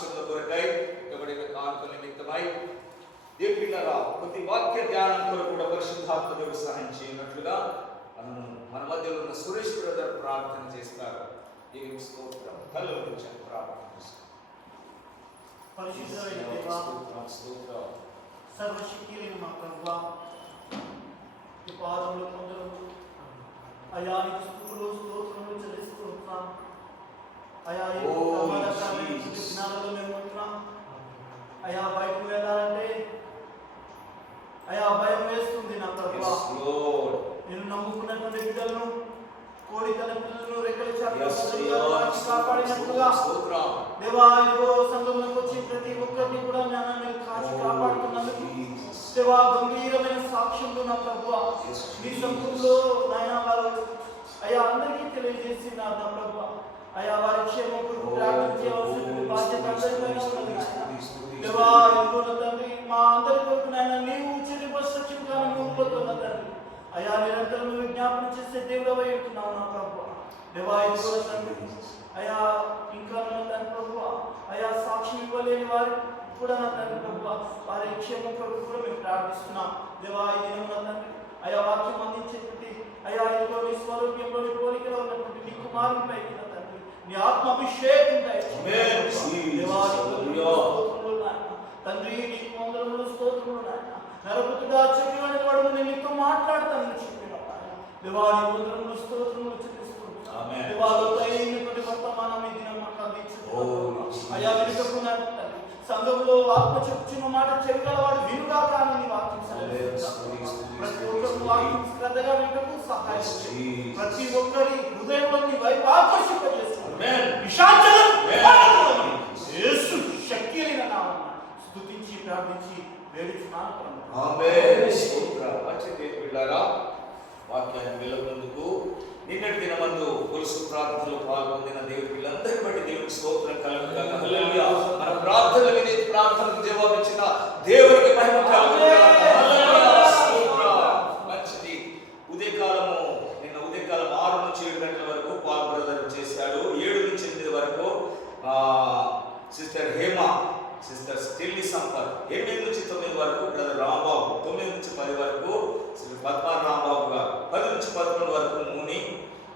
ఆశీర్వాద కొరకై ఇవ్వబడిన కానుకల నిమిత్తమై దేవునిలారా ప్రతి వాక్య ధ్యానం కొరకు కూడా పరిశుద్ధాత్మ దేవుడు సహాయం చేయనట్లుగా మన మధ్యలో ఉన్న సురేష్ బ్రదర్ ప్రార్థన చేస్తారు. దేవుని స్తోత్రం. కళ్ళు ఉంచండి, ప్రార్థన చేస్తారు. పరిశుద్ధమైన దేవా, సర్వశక్తి లేని మా ప్రభువా, ఈ పాదములు పొందడం అయా నీకు స్తుతులు స్తోత్రములు చెల్లిస్తూ ఉంటున్నాం. అయా జ్ఞానంలో మేము ఉంటున్నాం. అయా బయటకు వెళ్ళాలంటే అయా భయం వేస్తుంది నా ప్రభువా. నేను నమ్ముకున్నటువంటి బిడ్డలను, కోడి తన పిల్లలను రెక్కల చాటున కాపాడినట్లుగా దేవా ఇదిగో సంఘంలోకి వచ్చి ప్రతి ఒక్కరిని కూడా జ్ఞానాన్ని కాచి కాపాడుతున్నందుకు దేవా గంభీరమైన సాక్ష్యంలో నా ప్రభువా మీ సముఖంలో నాయన వారు అయా అందరికీ తెలియజేసినారు నా ప్రభువా. అయా వారి క్షేమం కొరకు ప్రార్థన చేయవలసిన బాధ్యత అందరిపైన ఉన్నది దేవా. ఇదిగో తండ్రి మా అందరి కొరకు నాయన నీవు చెల్లిపరచగా నువ్వుతున్న తండ్రి అయా నిరంతరం విజ్ఞాపన చేసే దేవుడవై ఉంటున్నావు నా ప్రభువా. దేవా ఇదిగో తండ్రి అయా ఇంకా నా ప్రభువా అయా సాక్షి ఇవ్వలేని వారి కూడా నా తండ్రి ప్రభువా వారి క్షేమం కొరకు కూడా మేము ప్రార్థిస్తున్నాం. దేవా ఈ దినం నా తండ్రి అయా వాక్యం అందించేటువంటి అయా ఇదిగో నీ స్వరూప్యంలోని కోరికలో ఉన్నటువంటి నీ కుమారునిపైకి నా తండ్రి నీ ఆత్మాభిషేకం తండ్రి నీకు వందరములు స్తోత్రములు నాయన. నరపుతుడా చెప్పిన వాడు నేను నీతో మాట్లాడతానని చెప్పిన దేవా నీ వందరములు స్తోత్రములు చెల్లిస్తున్నాను. దేవాలో అయినటువంటి వర్తమానం ఈ దినం మాకు అందించు అయా వెనుకకున్నా తండ్రి సంఘంలో ఆత్మ చెప్పుచున్న మాట చెవిగలవాడు వినుగా కానీ నీ వాక్యం ప్రతి ఒక్కరు వాక్యం శ్రద్ధగా వినటకు సహాయం చేయి. ప్రతి ఒక్కరి హృదయంలో నీ వైపు ఆకర్షింపజేస్తున్నాను. యేసు శక్తి అయిన నామమున స్తుతించి ప్రార్థించి వేడుచున్నాను. ఆమేన్. స్తోత్రం. మంచిది పిల్లరా, వాక్యాన్ని వెళ్ళనందుకు నిన్నటి దినమందు కొలుసు ప్రార్థనలో పాల్గొందిన దేవుడి పిల్లలందరినీ బట్టి దేవుడికి స్తోత్రం కలుగుగాక. హల్లెలూయా. మన ప్రార్థనలు విని ప్రార్థనకు జవాబిచ్చిన దేవునికి మహిమ కలుగుగాక. హల్లెలూయా. స్తోత్రం. మంచిది. నిన్న ఉదయకాలం 6 నుంచి 7 గంటల వరకు పాల్ బ్రదర్ చేశాడు. 7 నుంచి 8 వరకు సిస్టర్ హేమ, సిస్టర్ స్టిల్లీ సంపత్, 8 నుంచి 9 వరకు బ్రదర్ రాంబాబు, 9 నుంచి 10 వరకు పద్మా రాంబాబు గారు, 10 నుంచి 11 వరకు ముని,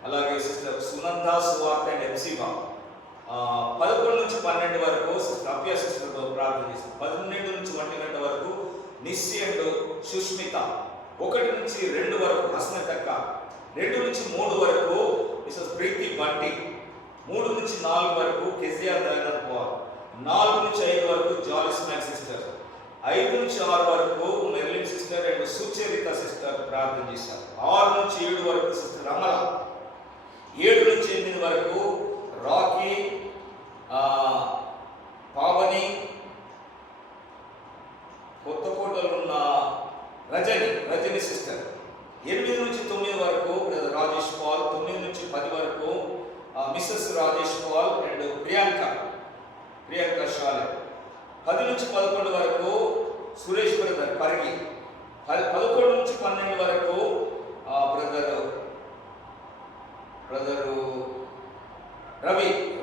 అలాగే సిస్టర్ సునంద సువార్త అండ్ ఎంసీబా, 11 నుంచి 12 వరకు సిస్టర్ అభ్య సిస్టర్తో ప్రార్థన చేస్తారు. 12 నుంచి 1 గంట వరకు నిస్సి అండ్ సుష్మిత, 1 నుంచి 2 వరకు హస్నతక్క, 2 నుంచి 3 వరకు మిసెస్ ప్రీతి బంటి, 3 నుంచి 4 వరకు కెజియా దయానంద్ పవార్, 4 నుంచి 5 వరకు జాలిస్ మ్యాక్ సిస్టర్, 5 నుంచి 6 వరకు Merlin sister and Sucharita sister ప్రార్థన చేశారు. 6 నుంచి 7 వరకు సిస్టర్ అమల, 7 నుంచి 8 వరకు రాకీ, పావని, కొత్తకోటలో ఉన్న రజని సిస్టర్, 8 నుంచి 9 వరకు బ్రదర్ రాజేష్ పాల్, 9 నుంచి 10 వరకు మిస్సెస్ రాజేష్ పాల్ అండ్ ప్రియాంక షాలే, 10 నుంచి 11 వరకు సురేష్ బ్రదర్ పరిగి, 11 నుంచి 12 వరకు బ్రదరు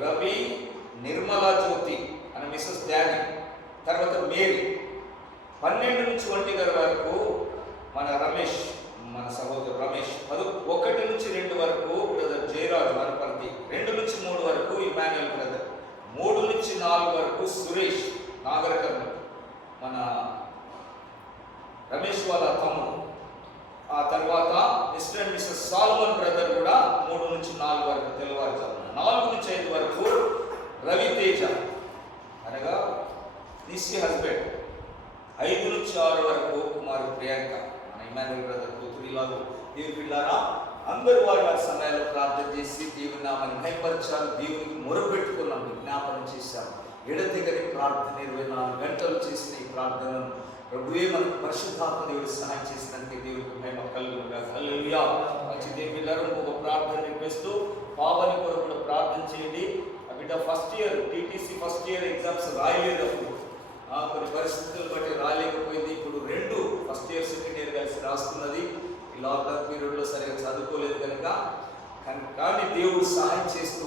రవి నిర్మలా జ్యోతి అని మిస్సెస్ డానీ, తర్వాత మేరీ, 12 నుంచి 1 వరకు మన రమేష్, మన సహోదరు రమేష్, 1 నుంచి 2 వరకు బ్రదర్ జయరాజు వనపర్తి, 2 నుంచి 3 వరకు ఇమాన్యుయల్ బ్రదర్, 3 నుంచి 4 వరకు సురేష్ నాగరకర్ణ, మన రమేష్ వాళ్ళ తమ్ముడు. ఆ తర్వాత mister and missus Solomon brother కూడా 3 నుంచి 4 వరకు తెల్లవారుజామున, 4 నుంచి 5 వరకు రవితేజ అనగా నిస్సి హస్బెండ్, 5 నుంచి 6 వరకు కుమారు ప్రియాంక, మన ఇమాన్యుయల్ బ్రదర్ కూతురు. ఇలాగ దేవుని పిల్లారా అందరూ వారి సమయాల్లో ప్రార్థన చేసి దేవుని నామని మహిమపరచాలి, దేవునికి మొరపెట్టుకున్నాం, విజ్ఞాపనం చేశాం. ఎడతెగని ప్రార్థన 24 గంటలు చేసిన ఈ ప్రార్థనను ప్రభువే మనకు పరిశుద్ధాత్మ దేవుడు సహాయం చేసినందుకే దేవుడికి మహిమ కలుగునుగాక. హల్లెలూయా. మంచి దేవుని పిల్లలు ఒక ప్రార్థన నిర్వహిస్తూ పావని కొరకు కూడా ప్రార్థన చేయండి. ఆ బిడ్డ first year TTC first year exams రాయలేదు, కొన్ని పరిస్థితులు బట్టి రాలేకపోయింది. ఇప్పుడు 2 ఫస్ట్ ఇయర్ సెకండ్ ఇయర్ కలిసి రాస్తున్నది. ఈ లాక్డౌన్ పీరియడ్లో సరిగా చదువుకోలేదు కనుక, కానీ దేవుడు సహాయం చేస్తూ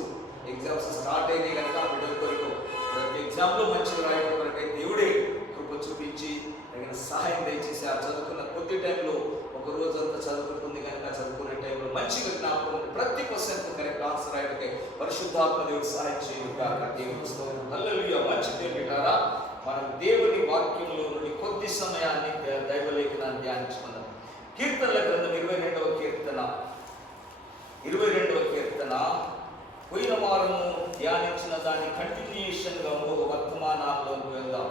ఎగ్జామ్స్ స్టార్ట్ అయినాయి కనుక బిడ్డల కొరకు ప్రతి ఎగ్జామ్లో మంచిగా రాయడం కొరకై దేవుడే కృప చూపించి తగిన సహాయం దయచేసి ఆ చదువుకున్న కొద్ది టైంలో ఒక రోజంతా చదువుకుంటుంది కనుక చదువుకునే టైంలో మంచిగా జ్ఞాపకం ప్రతి క్వశ్చన్కు కరెక్ట్ ఆన్సర్ రాయడానికి పరిశుద్ధాత్మ దేవుడు సహాయం చేయగాక. దేవుని స్తోత్రం. హల్లెలూయా. మంచి దేవుడారా, మనం దేవుని వాక్యంలో నుండి కొద్ది సమయాన్ని దైవలేఖనాన్ని ధ్యానించుకుందాం. కీర్తనల గ్రంథం 22వ కీర్తన పోయిన వారము ధ్యానించిన దాని కంటిన్యూయేషన్గా ఒక వర్తమానాల్లోకి వెళ్దాం.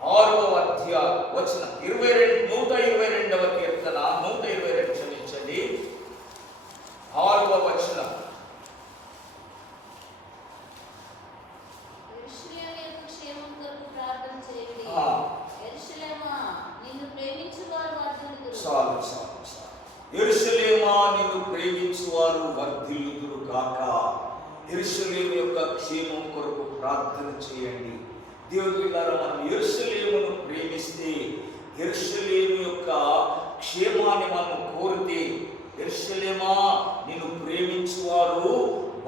6వ అధ్యాయం వచనం 122వ కీర్తన 122 క్షమించండి 6వ వచనం. యెరూషలేమా నిన్ను ప్రేమించువారు వర్ధిల్లుదురు గాక. యెరూషలేము యొక్క క్షేమం కొరకు ప్రార్థన చేయండి. దేవుని బిడ్డలారా, మనం యెరూషలేమును ప్రేమిస్తే, యెరూషలేము యొక్క క్షేమాన్ని మనం కోరితే, యెరూషలేమా నిన్ను ప్రేమించువారు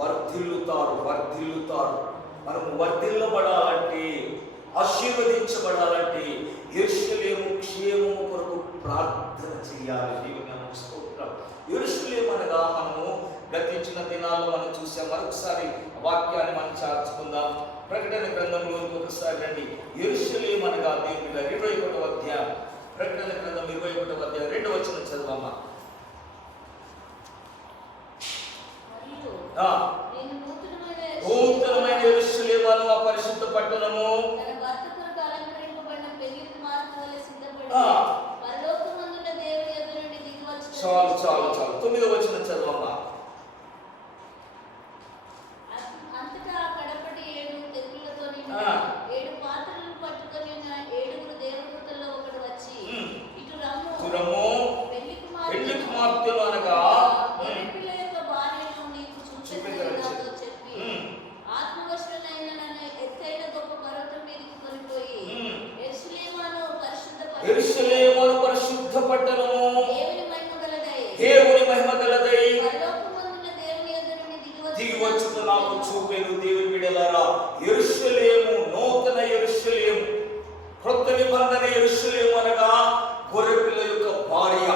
వర్ధిల్లుతారు. మనం వర్ధిల్లబడాలంటే, ఆశీర్వదించబడాలంటే యెరూషలేము క్షేమము కొరకు ప్రార్థన చేయాలి. దేవుని నామమునకు స్తోత్రం. యెరూషలేము అనగా మనము గతించిన దినాల్లో మనం చూసాం. మరొకసారి వాక్యాన్ని మనం చార్చుకుందాం. ప్రకటన గ్రంథంలో ఇంకొకసారి రండి. యెరూషలేము అనగా దేవుని 21వ అధ్యాయం, ప్రకటన గ్రంథం 21వ అధ్యాయం 2వ వచనం చదవమ్మా. నూతనమైన యెరూషలేము అను ఆ పరిశుద్ధ పట్టణము చాలు 9వ వచనం చదవమ్మా. అంతటా కడపటి 7 తెగులతో నిండిన 7 పాత్రలను పట్టుకొని ఉన్న 7 దేవదూతల్లో ఒకడు వచ్చి ఇటు రమ్ము పెళ్లి కుమార్తెలు అనగా పిల్ల యొక్క భార్యను నీకు చూపించగలదో చెప్పి ఆత్మవశులైన నన్ను ఎత్తైన గొప్ప పర్వతం మీదకి కొనిపోయి యెరూషలేము పరిశుద్ధ పట్టణము దేవుని మహిమ గలదై దిగివచ్చుట నాకు చూపెను. దేవుని బిడ్డలారా, యెరూషలేము, నూతన యెరూషలేము, క్రొత్త నిబంధన యెరూషలేము అనగా గొర్రెపిల్ల యొక్క భార్య,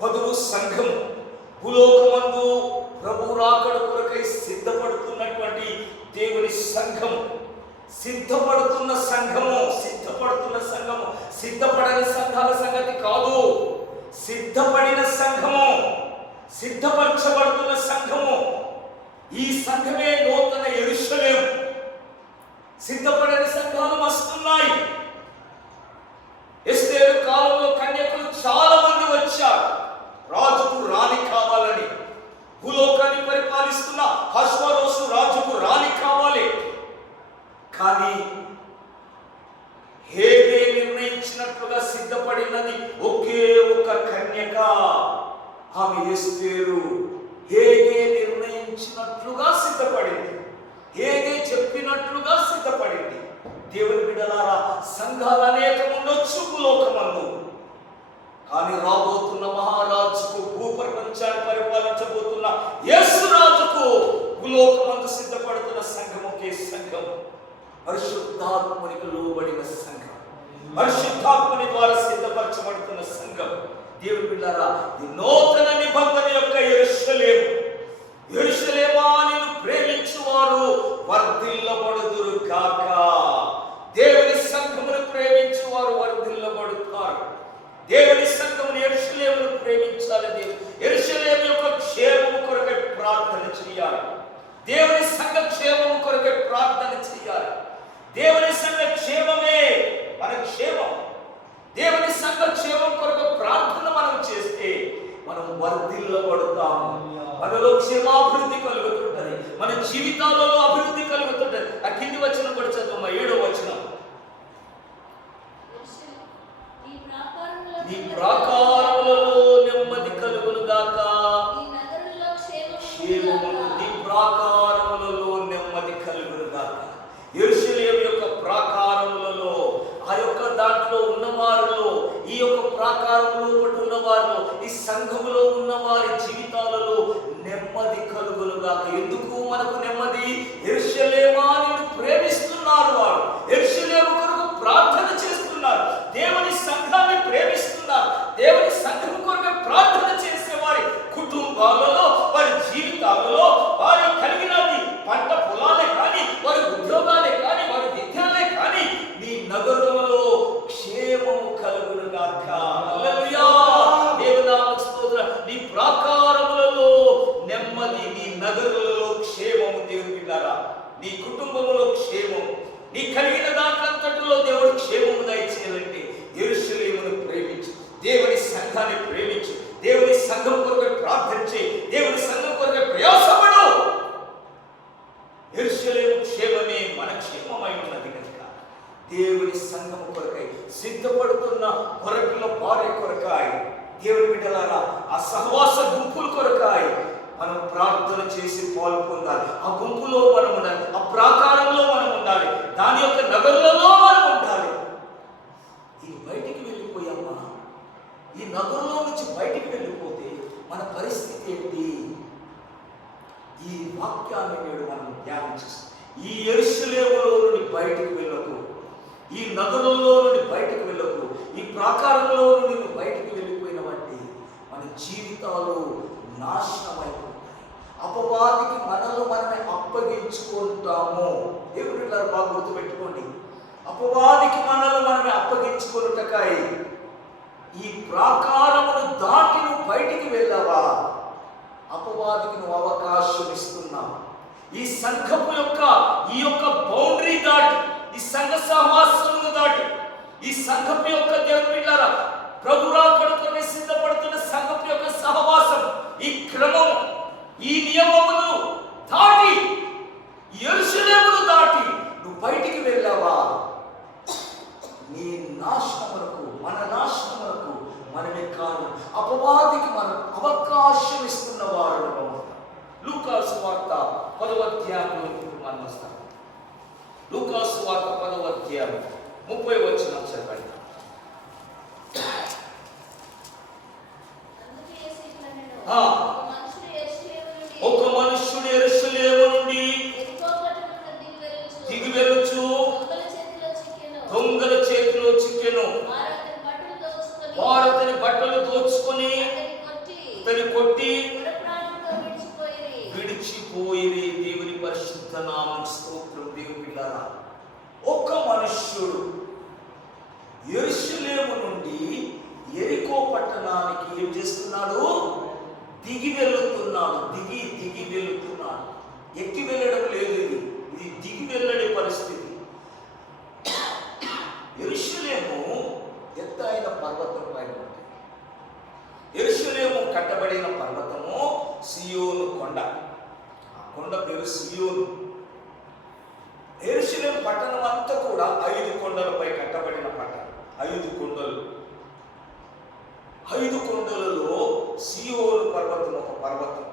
వధువు సంఘము, భూలోకమందు ప్రభు రాకడ కొరకై సిద్ధపడుతున్నటువంటి దేవుని సంఘము, సిద్ధపడుతున్న సంఘము. సిద్ధపడని సంఘాల సంగతి కాదు, సిద్ధపడిన సంఘము, సిద్ధపరచబడుతున్న సంఘము. ఈ సంఘమే నూతన యెరూషలేము. సిద్ధపడని సంఘాలు వస్తున్నాయి. ఎస్తేరు కాలంలో కన్యకులు చాలా మంది వచ్చారు, రాజుకు రాణి కావాలని. భూలోకాన్ని పరిపాలిస్తున్న అహష్వేరోషు రాజుకు రాణి కావాలి. కానీ హేగే నిర్ణయించినట్లుగా సిద్ధపడినది ఒకే ఒక కన్యక, ఆమె ఎస్తేరు. హేగే నిర్ణయించినట్లుగా సిద్ధపడింది, హేగే చెప్పినట్లుగా సిద్ధపడింది. దేవుని బిడ్డలారా, సంఘాలు అనేకం ఉండొచ్చు భూలోకమందు, కానీ రాబోతున్న మహారాజుకు, భూప్రపంచాన్ని పరిపాలించబోతున్న యేసు రాజుకు భూలోకమందు సిద్ధపడుతున్న సంఘం ఒకే సంఘం, పరిశుద్ధాత్మనికి లోబడిన సంఘం, పరిశుద్ధాత్మని ద్వారా సిద్ధపరచబడుతున్న సంఘం. దేవుని బిడ్డలారా, ఈ నూతన నిబంధన యొక్క యెరూషలేము. యెరూషలేమా నిన్ను ప్రేమించువారు వర్ధిల్లబడుదురు గాక. దేవుని సంఘమును ప్రేమించువారు వర్ధిల్లబడుతారు. దేవుని సంఘమును, యెరూషలేమును ప్రేమించాలి. యెరూషలేము యొక్క క్షేమము కొరకై ప్రార్థన చేయాలి. దేవుని సంఘ క్షేమము కొరకై ప్రార్థన చేయాలి. దేవుని సంఘ క్షేమమే మన క్షేమం. దేవుని సంఘ క్షేమం కొరకు ప్రార్థన మనం చేస్తే మనం వర్ధిల్లబడతాము. మనలో క్షేమాభివృద్ధి కలుగుతుంటది, మన జీవితాలలో అభివృద్ధి కలుగుతుంటది. ఆ కింది వచనం కూడా చదువు, 7వ వచనం. నీ ప్రాకారములలో నెమ్మది కలుగును గాక. క్షేమము నీ ప్రాకారములలో నెమ్మది కలుగును గాక. యెరూషలేము యొక్క ప్రాకారములలో, ఆ యొక్క దాంట్లో ఉన్నవారిలో, ఈ యొక్క ప్రాకారంలో ఉన్నవారిలో, ఈ సంఘములో ఉన్న వారి జీవితాలలో నెమ్మది కలుగును గాక. ఎందుకు మనకు నెమ్మది? యెరూషలేమా నిన్ను క్షేమము, నీ కలిగిన దాంట్లంతటిలో దేవుడు క్షేమము దయచేయాలంటే యెరూషలేమును ప్రేమించు, దేవుని సంఘాన్ని ప్రేమించు, దేవుని సంఘం కొరకు ప్రార్థన చేయి, దేవుని సంఘం కొరకు ప్రయాసపడు. యెరూషలేము క్షేమమే మన క్షేమమై ఉన్నది కనుక దేవుని సంఘం కొరకై సిద్ధపడుతున్న కొరకుల భార్య కొరకాయ, దేవుని బిడ్డలారా ఆ సహవాస గుంపుల కొరకాయ మనం ప్రార్థన చేసి పాలు పొందాలి. ఆ గుంపులో మనం ఉండాలి, ఆ ప్రాకారంలో మనం ఉండాలి, దాని యొక్క నగరులలో మనం ఉండాలి. ఈ బయటికి వెళ్ళిపోయామా, ఈ నగరంలో నుంచి బయటికి వెళ్ళిపోతే మన పరిస్థితి ఏంటి? ఈ వాక్యాన్ని నేడు మనం ధ్యానం చేస్తాం. ఈ యెరూషలేములో నుండి బయటకు వెళ్ళకు, ఈ నగరంలో నుండి బయటకు వెళ్ళకు, ఈ ప్రాకారంలో నుండి నువ్వు బయటకు వెళ్ళిపోయిన వంటి మన జీవితాలు నాశనమైపోతాయి. అపవాదికి మనల్ని మనమే అప్పగించుకుంటాము. దేవుడి బాగా గుర్తుపెట్టుకోండి, అపవాదికి మనల్ని మనమే అప్పగించుకున్నటకాయ ఈ ప్రాకారమును దాటి నువ్వు బయటికి వెళ్ళావా, అపవాదికి నువ్వు అవకాశం ఇస్తున్నావు. ఈ సంఘపు యొక్క ఈ యొక్క బౌండరీ దాటి, ఈ సంఘ సహవాసమును దాటి, ఈ సంఘపు యొక్క దేవుని బిడ్డలారా ప్రభు రాకడకు సిద్ధపడుతున్న సంఘపు యొక్క సహవాసం, ఈ క్రమం, ఈ నియమమును దాటి, యెరూషలేమును దాటి నువ్వు బయటికి వెళ్ళావా, నీ నాశనములకు, మన నాశనములకు మనమే కారణం. అపవాదికి మనం అవకాశం ఇస్తున్న వారు. లూకాసు వార్త 10వ అధ్యాయంలో మనం వస్తాం. లూకాసు వార్త 10వ అధ్యాయం 30వ వచనం చదవండి. ఒక మనుష్యుడు యెరూషలేము నుండి దిగి వెళ్ళుచు దొంగల చేతిలో చిక్కెను. వారు అతని బట్టలు దోచుకొని అతని కొట్టి విడిచిపోయి. దేవుని పరిశుద్ధ నామం స్తోత్రం. దేవుని బిడ్డలారా, ఒక మనుష్యుడు యెరూషలేము నుండి యెరికో పట్టణానికి ఏం చేస్తున్నాడు? దిగి వెళ్తున్నాడు. దిగి వెళ్తున్నాడు. ఎక్కి వెళ్ళడం లేదు, ఇది దిగి వెళ్ళడే పరిస్థితి. యెరూషలేము ఎత్తైన పర్వతం పైన ఉంది. యెరూషలేము కట్టబడిన పర్వతము సియోను కొండ. ఆ కొండ పేరు సియోను. యెరూషలేము పట్టణం అంతా కూడా 5 కొండలపై కట్టబడిన పట్టణం. 5 కొండలు. 5 కొండలలో సియోను పర్వతం ఒక పర్వతం.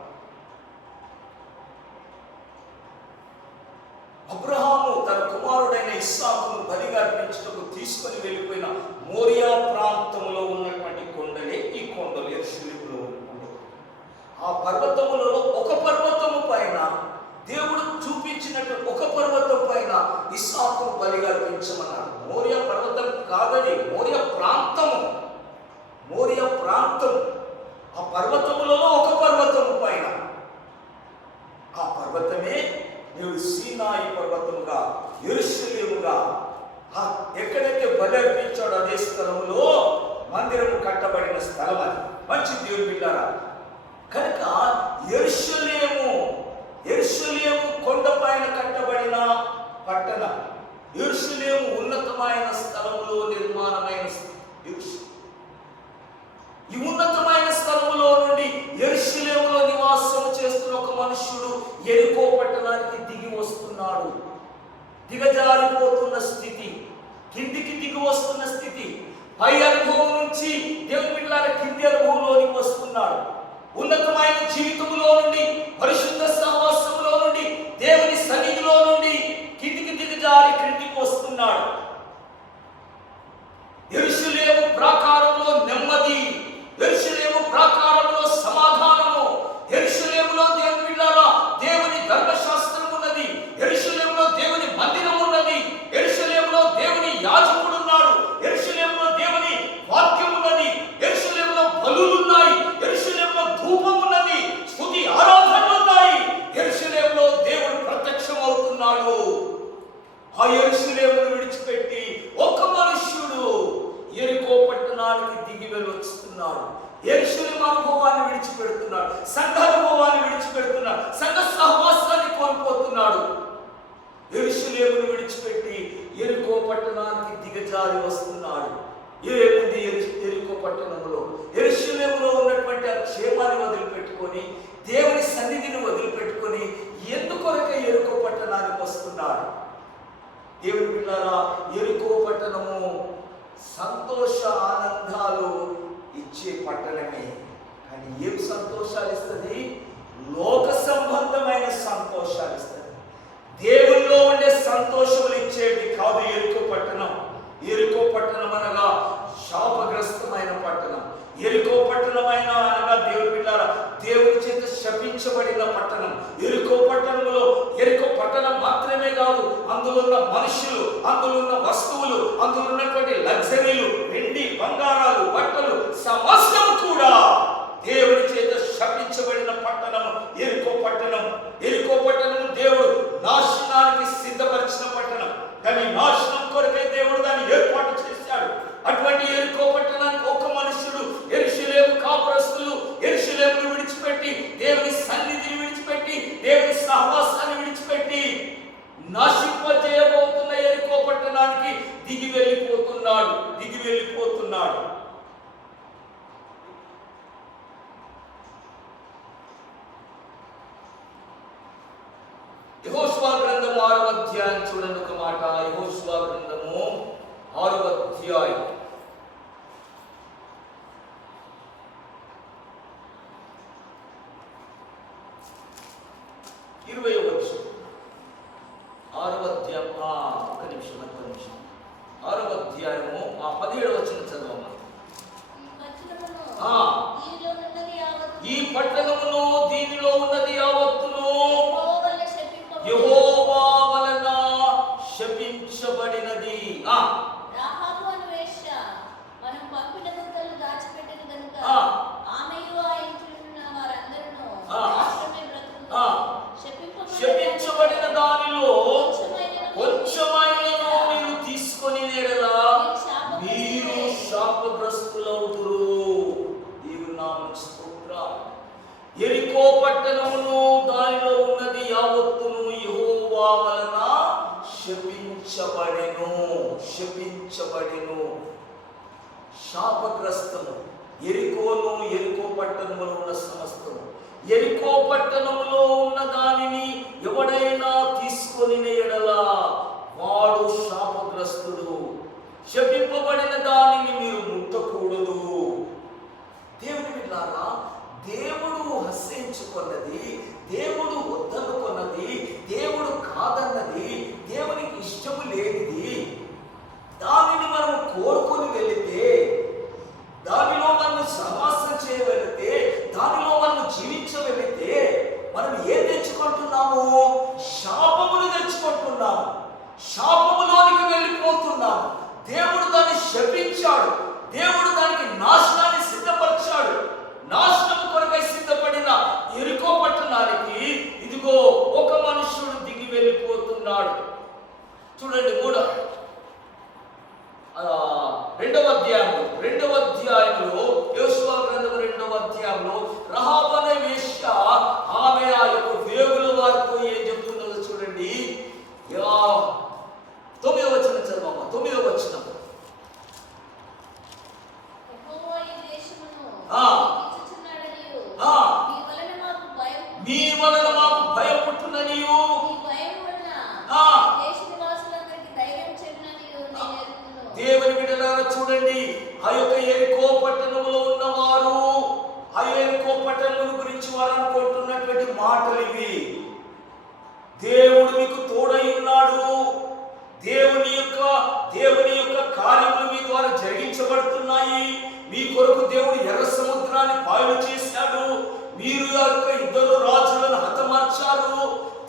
అబ్రహాము తన కుమారుడైన ఇస్సాకును బలిగా అర్పించుటకు తీసుకొని వెళ్ళిపోయిన మోరియా ప్రాంతంలో ఉన్నటువంటి కొండలే ఈ కొండలు, యెరూషలేములో ఉన్న కొండలు. ఆ పర్వతములలో ఒక పర్వతము పైన దేవుడు చూపించినట్టు ఒక పర్వతం పైన ఇస్సాకును బలిగా అర్పించమన్నాడు. మోరియా పర్వతం కాదని, మోరియా ప్రాంతము. మోరియా ప్రాంతం ఆ పర్వతములలో ఒక పర్వతము పైన, ఆ పర్వతమే దేవుడు సీనాయి పర్వతముగా, యెరూషలేముగా, ఎక్కడైతే బలి అర్పించాడో అదే స్థలములో మందిరము కట్టబడిన స్థలం. అది మంచి దేవుని బిడ్డలారా. కనుక యెరూషలేము కొండపైన కట్టబడిన పట్టణం. యెరూషలేము ఉన్నతమైన స్థలములో నిర్మాణమైన ఈ ఉన్నతమైన స్థలములో నుండి యెరూషలేములో నివాసం చేస్తున్న ఒక మనుష్యుడు యెరికో పట్టణానికి దిగి వస్తున్నాడు. దిగజారిపోతున్న స్థితి, కిందికి దిగి వస్తున్న స్థితి. పై అనుభవం నుంచి దేవుని బిడ్డలారా కింది అనుభవంలోనికి వస్తున్నాడు. ఉన్నతమైన జీవితంలో నుండి, పరిశుద్ధ సహవాసంలో నుండి, దేవుని సన్నిధిలో నుండి కిందికి దిగజారి క్రిందికి వస్తున్నాడు. యెరూషలేము ప్రాకారంలో నెమ్మది, యెరూషలేము ప్రాకారంలో సమాధానము, యెరూషలేములో దేవుని బిడ్డలారా దేవుని ధర్మశాస్త్రం ఉన్నది, యెరూషలేములో దేవుని మందిరం ఉన్నది, యెరూషలేములో దేవుని యాజకుడు ఉన్నాడు, యెరూషలేములో దేవుని వాక్యం ఉన్నది, యెరూషలేములో బలులు ఉన్నాయి, యెరూషలేములో ధూపం ఉన్నది, స్తుతి ఆరాధనలు ఉన్నాయి, యెరూషలేములో దేవుడు ప్రత్యక్షం అవుతున్నాడు. ఆ యెరూషలేమును విడిచిపెట్టి ఒక మనుష్యుడు యెరికో పట్టణానికి దిగి వెళ్ళొస్తున్నాడు. యెరూషలేము అనుభవాన్ని విడిచిపెడుతున్నాడు, సంఘ అనుభవాన్ని విడిచిపెడుతున్నాడు, సంఘ సహవాసాన్ని కోల్పోతున్నాడు. యెరూషలేము యెరూషలేమును విడిచిపెట్టి యెరికో పట్టణానికి దిగజారి వస్తున్నాడు. ఏముంది యెరికో పట్టణంలో? యెరూషలేములో ఉన్నటువంటి ఆ క్షేమాన్ని వదిలిపెట్టుకొని, దేవుని సన్నిధిని వదిలిపెట్టుకొని ఎందుకొరకై యెరికో పట్టణానికి వస్తున్నాడు? దేవుని బిడ్డలారా, యెరికో పట్టణము సంతోష ఆనందాలు ఇచ్చే పట్టణమే. కానీ ఏం సంతోషాలు ఇస్తుంది? లోక సంబంధమైన సంతోషాలు ఇస్తుంది. దేవుల్లో ఉండే సంతోషములు ఇచ్చేది కాదు యెరికో పట్టణం. యెరికో పట్టణం అనగా శాపగ్రస్తమైన పట్టణం. యెరికో పట్టణమైన అనగా దేవుని బిడ్డలారా, దేవుని చేత శపించబడిన పట్టణం. యెరికో పట్టణంలో యెరికో పట్టణం మాత్రమే కాదు, అందులో ఉన్న మనుషులు, అందులో ఉన్న వస్తువులు, అందులో ఉన్నటువంటి లగ్జరీలు, వెండి బంగారాలు, బట్టలు సమస్తం కూడా దేవుని చేత శపించబడిన పట్టణం యెరికో పట్టణం. యెరికో పట్టణం దేవుడు నాశనానికి సిద్ధపరిచిన పట్టణం. కానీ నాశనం కొరకే దేవుడు దాన్ని ఏర్పాటు చేశాడు. అటువంటి యెరికో పట్టణానికి ఒక మనుషుడు, యెరూషలేము కాపురస్తులు యెరూషలేమును విడిచిపెట్టి, దేవుని సన్నిధిని విడిచిపెట్టి, దేవుని సహవాసాన్ని విడిచిపెట్టి నశింపజేయబోతున్న యెరికో పట్టణానికి దిగి వెళ్ళిపోతున్నాడు. యెహోషువ గ్రంథము 6వ అధ్యాయం చూడండి ఒక మాట. యెహోషువ గ్రంథము 6వ అధ్యాయం 20వ వచనం. 6వ అధ్యాయం ఒక్క నిమిషం 6వ అధ్యాయము 17వ వచనం చదవమ్మా. ఈ పట్టణమును దీనిలో ఉన్నది యావత్తును యెహోవా వలన శపించబడినది. రాహాబు అను వేశ్య మనం పంపిన గుంటలు దాచిపెట్టిన గనుక ఆమెయు ఆ ఇంటిలో ఉన్న వారందరూ నాశనమై బ్రతుకును. శపించబడిన దానిలో కొంచెమైనను మీరు తీసుకొని నేడలా మీరు శాపగ్రస్తులవుదురు. దేవుని నామమునకు స్తోత్రం. యెరికో పట్టణమును దానిలో ఉన్నది యావత్తును యెహోవా వలన శపించబడెను. శాపగ్రస్తము యెరికోను, యెరికో పట్టణములో ఉన్న సమస్తము. యెరికో పట్టణములో ఉన్న దానిని ఎవడైనా తీసుకొని ఎడలా వాడు శాపగ్రస్తుడు. శపింపబడిన దానిని మీరు ముట్టకూడదు. దేవుని బిడ్డలారా, దేవుడు హసించుకున్నది, దేవుడు వద్దనుకున్నది, దేవుడు కాదన్నది, దేవునికి ఇష్టము లేనిది దానిని మనం కోరుకొని వెళితే, దానిలో మనం సహవాసం చేయగలిగితే, దానిలో మనం జీవించగలిగితే మనం ఏం తెచ్చుకుంటున్నాము? శాపమును తెచ్చుకుంటున్నాము. శాపములోనికి వెళ్ళిపోతున్నాము. దేవుడు దాన్ని శపించాడు. దేవుడు దానికి నాశనాన్ని సిద్ధపరిచాడు. నాశనం కొరకై సిద్ధపడిన యెరికో పట్టణానికి ఇదిగో ఒక మనుషుడు దిగి వెళ్ళిపోతున్నాడు. చూడండి 2వ అధ్యాయంలో యెహోషువ గ్రంథము 2వ అధ్యాయంలో రహాబు అనే వేశ్య, ఆమె ఆ యొక్క వేగుల వారితో ఏం చెప్తున్నదో చూడండి. 9వ వచనం చదవమ్మా. 9వ వచనం. మీ వలన మాకు భయం పుట్టుననియు దేవుని బిడ్డలారా చూడండి, ఆ యొక్క యెరికో పట్టణంలో ఉన్నవారు ఆ యెరికో పట్టణం గురించి వారు అనుకుంటున్నటువంటి మాటలు ఇవి. దేవుడు మీకు తోడై ఉన్నాడు. దేవుని యొక్క కార్యములు మీ ద్వారా జరిగించబడుతున్నాయి. మీ కొరకు దేవుడు ఎర్ర సముద్రాన్ని పాయలు చేశాడు. మీరు యొక్క 2 రాజులను హతమార్చారు.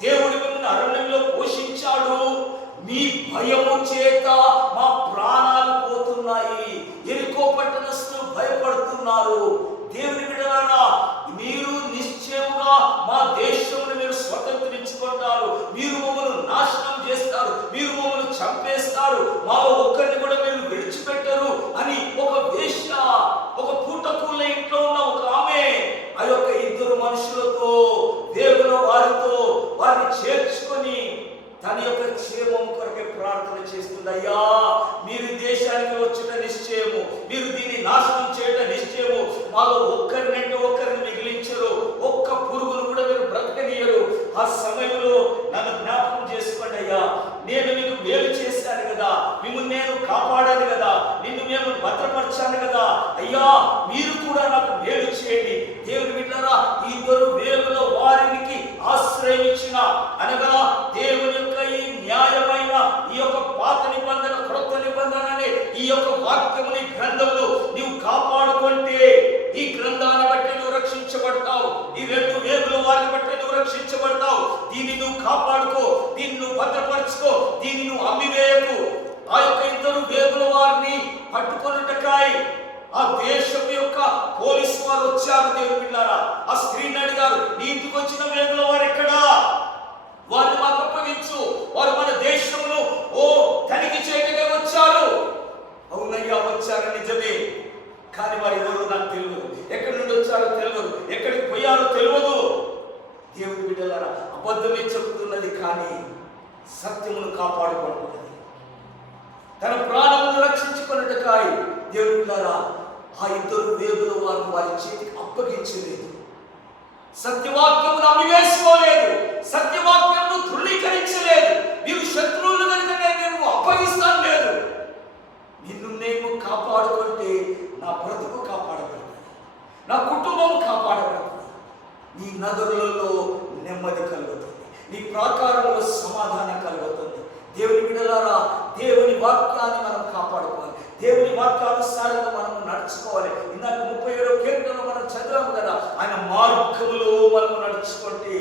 దేవుడు మిమ్మల్ని అరణ్యంలో పోషించాడు. మీ భయము చేత మా ప్రాణాలు పోతున్నాయి. యెరికో పట్టణస్థులు భయపడుతున్నారు. దేవుని బిడ్డలారా, మీరు నిశ్చయముగా మా దేశమును మీరు స్వతంత్రించుకుంటారు. మీరు మమ్మల్ని నాశనం చేస్తారు, మీరు మమ్మల్ని చంపేస్తారు, మా ఒక్కరిని కూడా మీరు విడిచిపెట్టరు అని ఒక వేశ్య, ఒక పూటకూళ్ళ ఇంట్లో ఉన్న ఒక ఆమె ఆ యొక్క 2 మనుషులతో, దేవుని వారితో వారిని చేర్చుకొని తన యొక్క క్షేమం చెప్తుంది, అయ్యా మీరు దేశానికి వచ్చిన నిశ్చయము, మీరు దీన్ని నాశనం చేయడం నిశ్చయము. మాలో ఒక్కరినంటే ఒక్కరిని మిగిలించరు, ఒక్క పురుగును కూడా మీరు బ్రతకనీయరు. ఆ సమయంలో నన్ను జ్ఞాపకం చేసుకోండి అయ్యా, నేను మీకు మేలు చేశాను కదా, మిమ్మల్ని నేను కాపాడాను కదా, నిన్ను మేము భద్రపరచాను కదా, అయ్యా మీరు కూడా నాకు మేలు చేయండి. దేవుని బిడ్డలారా, ఈ ఇద్దరు వేగుల వారికి ఆశ్రయం ఇచ్చిన, అనగా దేవుని యొక్క ఈ న్యాయమైన ఈ యొక్క పాత నిబంధన క్రొత్త నిబంధన అనే ఈ యొక్క వాక్యముని గ్రంథములు నీవు కాపాడుకుంటే ఈ గ్రంథాన్ని బట్టి నువ్వు రక్షించబడతావు. ఈ రెండు వేగుల వారిని బట్టి నువ్వు రక్షించబడతావు. దీన్ని నువ్వు కాపాడుకో, దీన్ని నువ్వు భద్రపరచుకో, దీన్ని నువ్వు అమ్మివేయకు. ఆ యొక్క ఇద్దరు వేగుల వారిని పట్టుకొనుటకాయి ఆ దేశం యొక్క పోలీసు వారు వచ్చారు. దేవుని బిడ్డలారా, ఆ స్త్రీని అడిగారు, నీ ఇంటికి వచ్చిన వేగుల వారు ఎక్కడా? వారిని మాకు అప్పగించు, వారు మన దేశంలో తనిఖీ చేయటమే వచ్చారు. అవునయ్యా వచ్చారు, నిజమే, కానీ వారు ఎవరు నాకు తెలియదు, ఎక్కడి నుండి వచ్చారో తెలియదు, ఎక్కడికి పోయారో తెలియదు. దేవుని బిడ్డలారా, అబద్ధమే చెబుతున్నది కానీ సత్యమును కాపాడుకుంటున్నది. తన ప్రాణమును రక్షించుకున్నట్టుకాయి దేవుని బిడ్డలారా ఆ ఇద్దరు వేగుల వారిని వారి చేతికి అప్పగించలేదు. సత్యవాక్యమును అమివేసుకోలేదు, సత్యవాక్యమును ధృవీకరించలేదు. నీవు శత్రువులు కనుక నేను అప్పగిస్తాను లేదు. నిన్ను నేను కాపాడుకుంటే నా బ్రతుకు కాపాడబడుతుంది, నా కుటుంబం కాపాడబడుతుంది, నీ నగరులలో నెమ్మది కలుగుతుంది, నీ ప్రాకారంలో సమాధానం కలుగుతుంది. దేవుని బిడ్డలారా, దేవుని వాక్యాన్ని మనం కాపాడుకోవాలి, దేవుని వాక్యానుసారంగా మనం నడుచుకోవాలి. ఇందాక 37వ కీర్తనలో మనం చదివాము కదా, ఆయన మార్గములో మనం నడుచుకుంటే,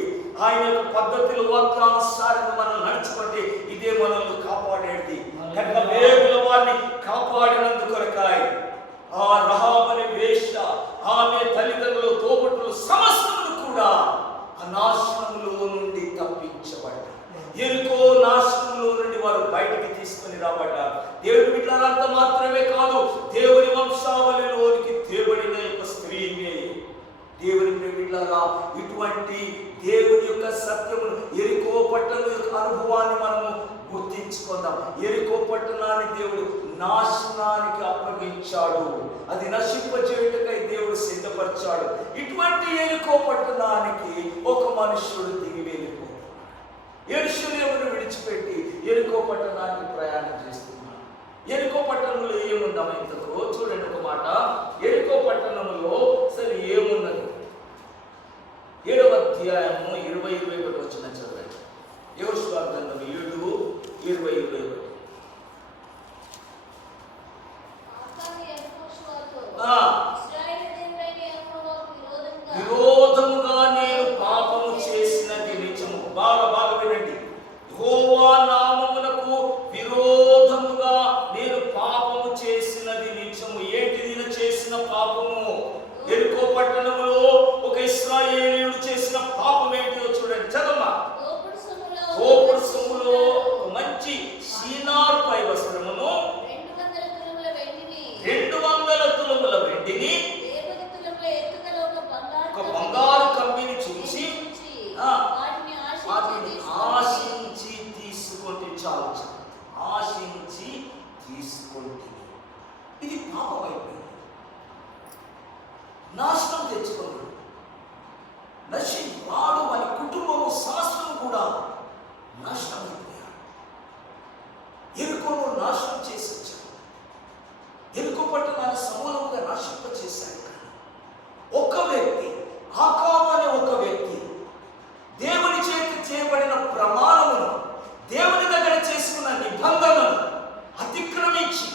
ఆయన యొక్క పద్ధతులు వాక్యానుసారంగా మనం నడుచుకుంటే ఇదే మనల్ని కాపాడేది. కనుక వేగుల వారిని కాపాడినందుకొరకాయ ఆ రహాబని వేశ్య, ఆమె తల్లిదండ్రులు, తోబుట్టులు సమస్తమును కూడా ఆ నాశనములో నుండి తప్పించబడ్డారు. ఎరుకో నాశనంలో నుండి వారు బయటికి తీసుకొని రాబడ్డారు. దేవుని బిడ్డలంతా మాత్రమే కాదు, దేవుని వంశావళిలోనికి తేబడిన యొక్క స్త్రీని. దేవుని బిడ్డలారా, ఇటువంటి దేవుని యొక్క సత్యమును, ఎరికో పట్టణం యొక్క అనుభవాన్ని మనము గుర్తించుకుందాం. ఎరికో పట్టణాన్ని దేవుడు నాశనానికి అప్పగించాడు, అది నశింపజేయుటకై దేవుడు సిద్ధపరిచాడు. ఇటువంటి ఎరికో పట్టణానికి ఒక మనుష్యుడు దిగి వెళ్ళిపోయాడు. యెరూషలేమును విడిచిపెట్టి ఎరికో పట్టణానికి ప్రయాణం చేస్తున్నాడు. ఎరికో పట్టణంలో ఏముందామో ఇంతకు చూడండి ఒక మాట. ఎరికో పట్టణంలో సరే ఏమున్నది? 7వ అధ్యాయము 20-21 వచ్చిన చదవండి. యెహోషువ గ్రంథం 7:20-21. విరోధముగా నేను పాపము చేసినది నిజము. బాగా వినండి. యెహోవా నామమునకు విరోధముగా నేను పాపము చేసినది నిజము. ఏంటి నేను చేసిన పాపము? ఎరికో పట్టణములో ఒక ఇశ్రాయేలీయుడు చేసిన పాపం ఏంటిదో చూడండి, చదవమ్మా. తోపుడు సొమ్ములో మంచి సీనార్ పై వస్త్రమును, 200 తులముల వెండిని, ఒక బంగారు కమ్మిని చూసి వాటిని ఆశించి తీసుకుంటే చాలు, ఆశించి తీసుకుంటే ఇది పాపం అయిపోయింది. నాశనం తెచ్చుకున్నాడు. వాడు వారి కుటుంబము సమస్తం కూడా నాశనం అయిపోయాడు. ఎరుకోను నాశనం చేసి వచ్చాడు. ఎరుకో పట్టణాన్ని సమూలముగా నాశింప చేశాడు. ఒక వ్యక్తి, ఆకాబు అనే ఒక వ్యక్తి దేవుని చేత చేయబడిన ప్రమాణమును, దేవుని దగ్గర చేసుకున్న నిబంధనను అతిక్రమించి,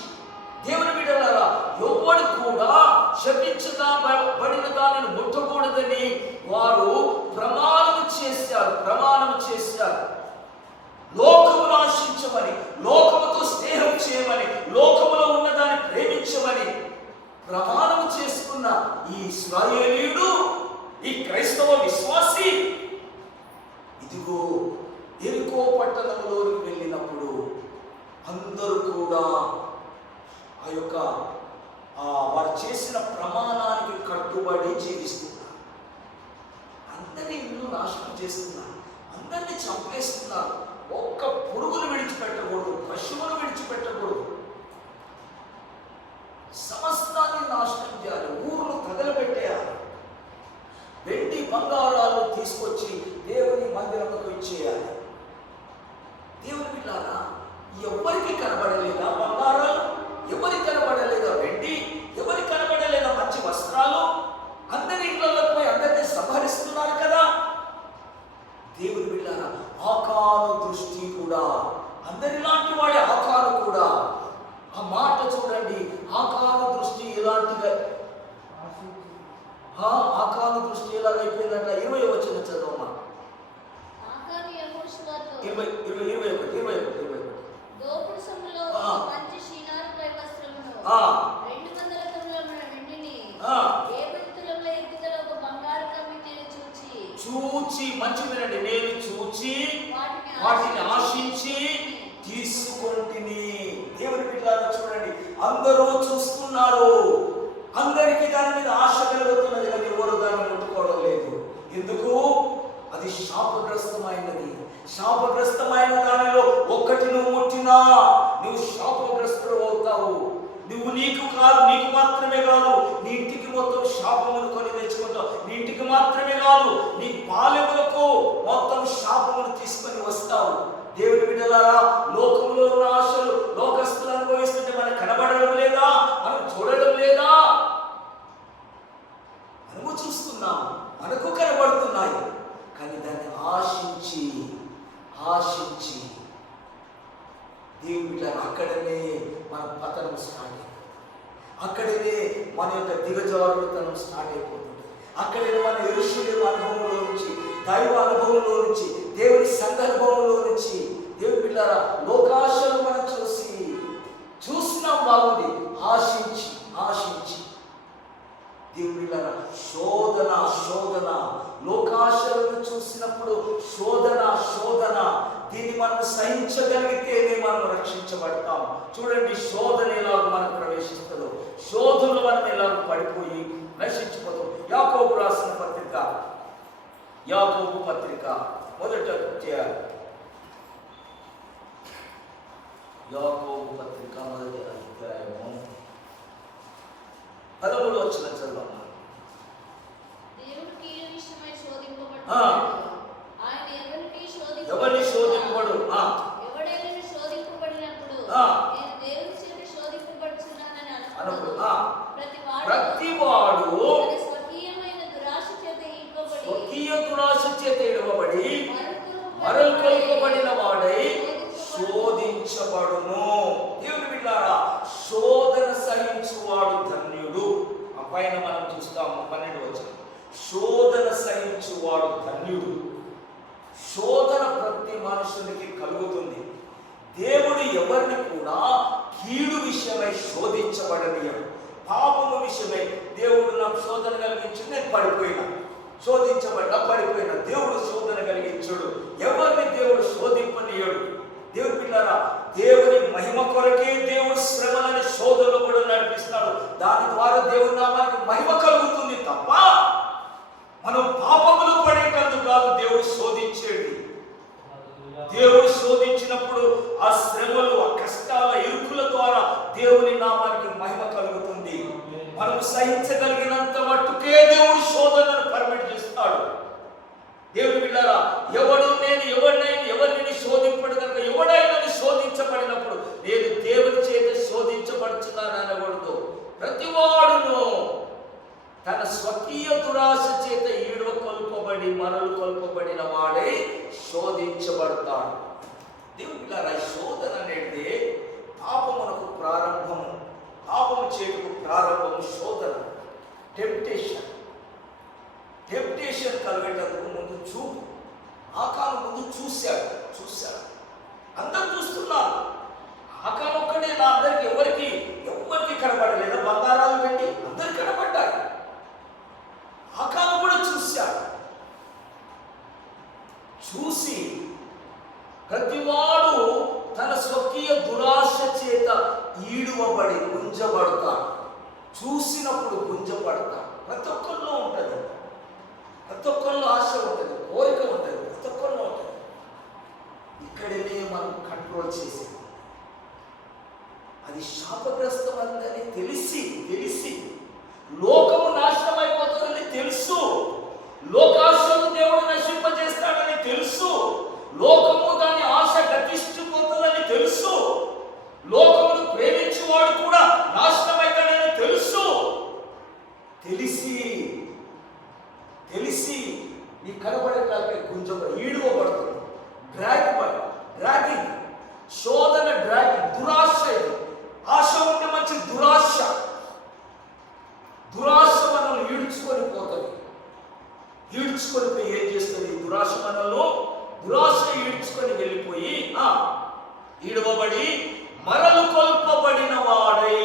దేవుని బిడ్డలారా, ఎవడు కూడా శపించబడిన దానిని ముట్టకూడదని వారు ప్రమాణం చేశారు. లోకమును ఆశించమని, లోకముతో స్నేహం చేయమని, లోకములో ఉన్నదాన్ని ప్రేమించమని ప్రమాణం చేసుకున్న ఈ ఇశ్రాయేలీయుడు, ఈ క్రైస్తవ విశ్వాసి, ఇదిగో ఎరికో పట్టణంలోకి వెళ్ళినప్పుడు అందరూ కూడా ఆ యొక్క వారు చేసిన ప్రమాణానికి కట్టుబడి జీవిస్తున్నారు. అందరినీ ఇల్లు నాశనం చేస్తున్నారు, అందరినీ చంపేస్తున్నారు. ఒక్క పురుగును విడిచిపెట్టకూడదు, పశువును విడిచిపెట్టకూడదు. అందరూ చూస్తున్నారు, అందరికీ దాని మీద ఆశ కలుగుతున్నది, కానీ ఎవరు దాన్ని ముట్టుకోవడం లేదు. ఎందుకు? అది శాపగ్రస్తమైనది. శాపగ్రస్తమైన దానిలో ఒక్కటి నువ్వు ముట్టినా నువ్వు శాపగ్రస్తుడు అవుతావు. నువ్వు నీకు మాత్రమే కాదు, నీ ఇంటికి మొత్తం శాపమును కొని తెచ్చుకుంటావు. నీ ఇంటికి మాత్రమే కాదు, నీ పాలెములకు మొత్తం శాపమును తీసుకొని వస్తావు. దేవుని బిడ్డలారా, లోకంలో ఉన్న ఆశలు లోకస్తులు అనుభవిస్తుంటే మనకు కనబడడం లేదా? మనం చూడడం లేదా? మనము చూస్తున్నాం, మనకు కనబడుతున్నాయి, కానీ దాన్ని ఆశించి దేవుని బిడ్డలారా, అక్కడనే మన పతనం స్టార్ట్ అయిపోతుంది. అక్కడనే మన యొక్క దిగజారుతనం స్టార్ట్ అయిపోతుంది. అక్కడనే మన యెరూషలేము అనుభవంలో నుంచి, దైవ అనుభవంలో నుంచి, దేవుని సందర్భంలో నుంచి, దేవుని బిడ్డలారా, లోకాశలు మనం చూసినాం బాగుంది, ఆశించి దేవుని బిడ్డలారా, శోధన లోకాశలను చూసినప్పుడు శోధన దీన్ని మనం సహించగలిగితేనే మనం రక్షించబడతాం. చూడండి, శోధన ఎలాగో మనకు ప్రవేశిస్తుందో, శోధనలు మనం ఎలాగో పడిపోయి నశించిపోతాం. యాకోబు రాసిన పత్రిక, యాకోబు పత్రిక మొదటి అధ్యాయము 13వ వచనం చదవమ్మా. దేవుడు కీడు విషయమై శోధింపబడ్డాడు. ఆ. ఆయన ఎవరిని ఎవరిని శోధింపడు? ఎవడైనా శోధింపబడినప్పుడు ఆ. నేను దేవుని చేత శోధింపబడుచున్నానని అనుకో. అనుకున్నాను. ప్రతివాడు తన స్వకీయమైన దురాశ చేత ఇడవబడి మరల్కొల్పబడిన వాడై శోధించబడును. దేవుని బిడ్డలారా, శోధన సహించువాడు ధన్యుడు. ఆ పైన మనం చూస్తాము 12వ వచనం. శోధన సహించువాడు ధన్యుడు. శోధన ప్రతి మనుషునికి కలుగుతుంది. దేవుడు ఎవరిని కూడా కీడు విషయమై శోధించబడనీయడు. పాపము విషయమై దేవుడు నాకు శోధన కలిగించి నేను పడిపోయినా, పడిపోయినా. దేవుడు శోధన కలిగించుడు. ఎవరిని దేవుడు శోధింపనీయడు. దేవుని పిల్లరా, దేవుని మహిమ కొరకే దేవుడు శ్రమలని శోధనలు కూడా నడిపిస్తాడు. దాని ద్వారా దేవుని నామానికి మహిమ కలుగుతుంది తప్ప మనం పాపములు పడేటందుకు కాదు దేవుడు శోధించేది. దేవుడు శోధించినప్పుడు ఆ శ్రమలు, ఆ కష్టాల, ఇరుకుల ద్వారా దేవుని నామానికి మహిమ కలుగుతుంది. మనం సహించగలిగినంత మట్టుకే దేవుడు శోధనను పర్మిట్ చేస్తాడు. దేవుని బిడ్డలారా, ఎవరిని శోధింపడు కనుక ఎవడైనా శోధించబడినప్పుడు నేను దేవుని చేత శోధించబడుచున్నాను అనకూడదు. ప్రతివాడును తన స్వకీయ దురాశ చేత ఈడవకొల్పబడి మరల్కొల్పబడిన వాడై శోధించబడతాడు. దేవుని బిడ్డలారా, శోధన అనేది పాపమునకు ప్రారంభము, పాపము చేటుకు ప్రారంభము శోధన. టెంప్టేషన్ కలిగేటందుకు ముందు చూపు. ఆకాను ముందు చూశాడు. అందరూ చూస్తున్నారు. ఆకాను ఒక్కడే నా అందరికి ఎవరికి కనబడలేదు. బంగారాలు పెట్టి అందరికి కనబడ్డాయి. ఆకాను కూడా చూసి ప్రతివాడు తన స్వకీయ దురాశ చేత ఈడువబడి గుంజబడతాడు. చూసినప్పుడు గుంజబడతాడు. ప్రతి ఒక్కరిలో ఉంటుంది, ప్రతి ఒక్కరిలో ఆశ ఉంటుంది, కోరిక ఉంటుంది, ప్రతి ఒక్కరిలో ఉంటుంది. ఇక్కడనే మనం కంట్రోల్ చేసేది. అది శాపగ్రస్తమైందని తెలిసి లోకము నాశనం అయిపోతుందని తెలుసు, లోకాశను దేవుడు నశింపజేస్తాడని తెలుసు, లోకము దాని ఆశ గతిష్ఠిపోతుందని తెలుసు, లోకమును ప్రేమించేవాడు కూడా నాశనం అవుతాడని తెలుసు. తెలిసి నీ కనబడేటానికి గుంజబడి ఈడువబడుతుంది. డ్రాగింగ్, శోధన, డ్రాగింగ్, దురాశ. ఇది ఆశ ఉంటే మంచి దురాశ మనల్ని ఈడ్చుకొని పోతుంది. ఈడ్చుకొని పోయి ఏం చేస్తుంది? దురాశ ఈడ్చుకొని వెళ్ళిపోయి ఈడవబడి మరలు కొల్పబడిన వాడై.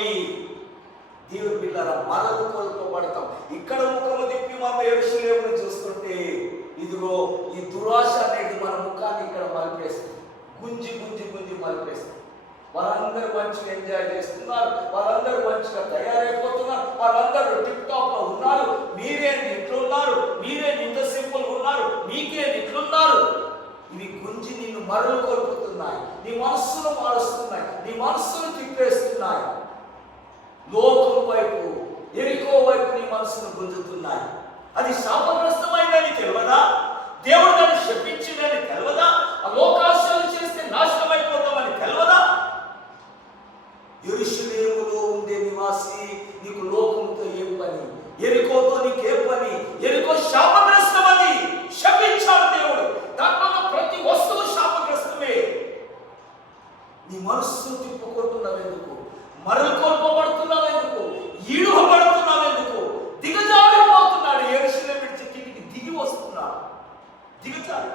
దేవుని పిల్లరా, మరలు కొల్పబడతాం. ఇక్కడ ముఖము తిప్పి మనం యెరూషలేమును చూస్తుంటే ఇదిగో ఈ దురాశ అనేది మన ముఖాన్ని ఇక్కడ మలిపేస్తుంది. గుంజి మలిపేస్తుంది. వాళ్ళందరూ మంచిగా ఎంజాయ్ చేస్తున్నారు, వాళ్ళందరూ మంచిగా తయారైపోతున్నారు, వాళ్ళందరూ టిప్ టాప్ లో ఉన్నారు. మీరేంటి ఇట్లున్నారు, మీరేంటి ఇంత సింపుల్ ఉన్నారు, మీకేంటి ఇట్లున్నారు. ఇవి గుంజి నిన్ను మరలు కొలుపుతున్నాయి, నీ మనస్సును మారుస్తున్నాయి, నీ మనస్సును తిప్పేస్తున్నాయి. లోకం వైపు, ఎరికో వైపు నీ మనసును గుంజుతున్నాయి. అది శాపగ్రస్తమైందని తెలియదా? దేవుడు దాన్ని శపించిందని తెలియదా? ఆ లోకాశలు చేస్తే నాశనం అయిపోతామని తెలియదా? యెరూషలేములో ఉండే నివాసి, నీకు లోకంతో ఏం పని, ఎరికోతో నీకేం పని? ఎరికో శాపగ్రస్తమని శపించాడు దేవుడు. దాంట్లో ప్రతి వస్తువు శాపగ్రస్తమే. నీ మనస్సు తిప్పుకుంటున్నావెందుకు? మరలు కోల్పోబడుతున్నావెందుకు? ఈడుపడుతున్నావెందుకు? దిగజారిపోతున్నాడు. యెరూషలేము విడిచి కిటికి దిగి వస్తున్నాడు, దిగజారి.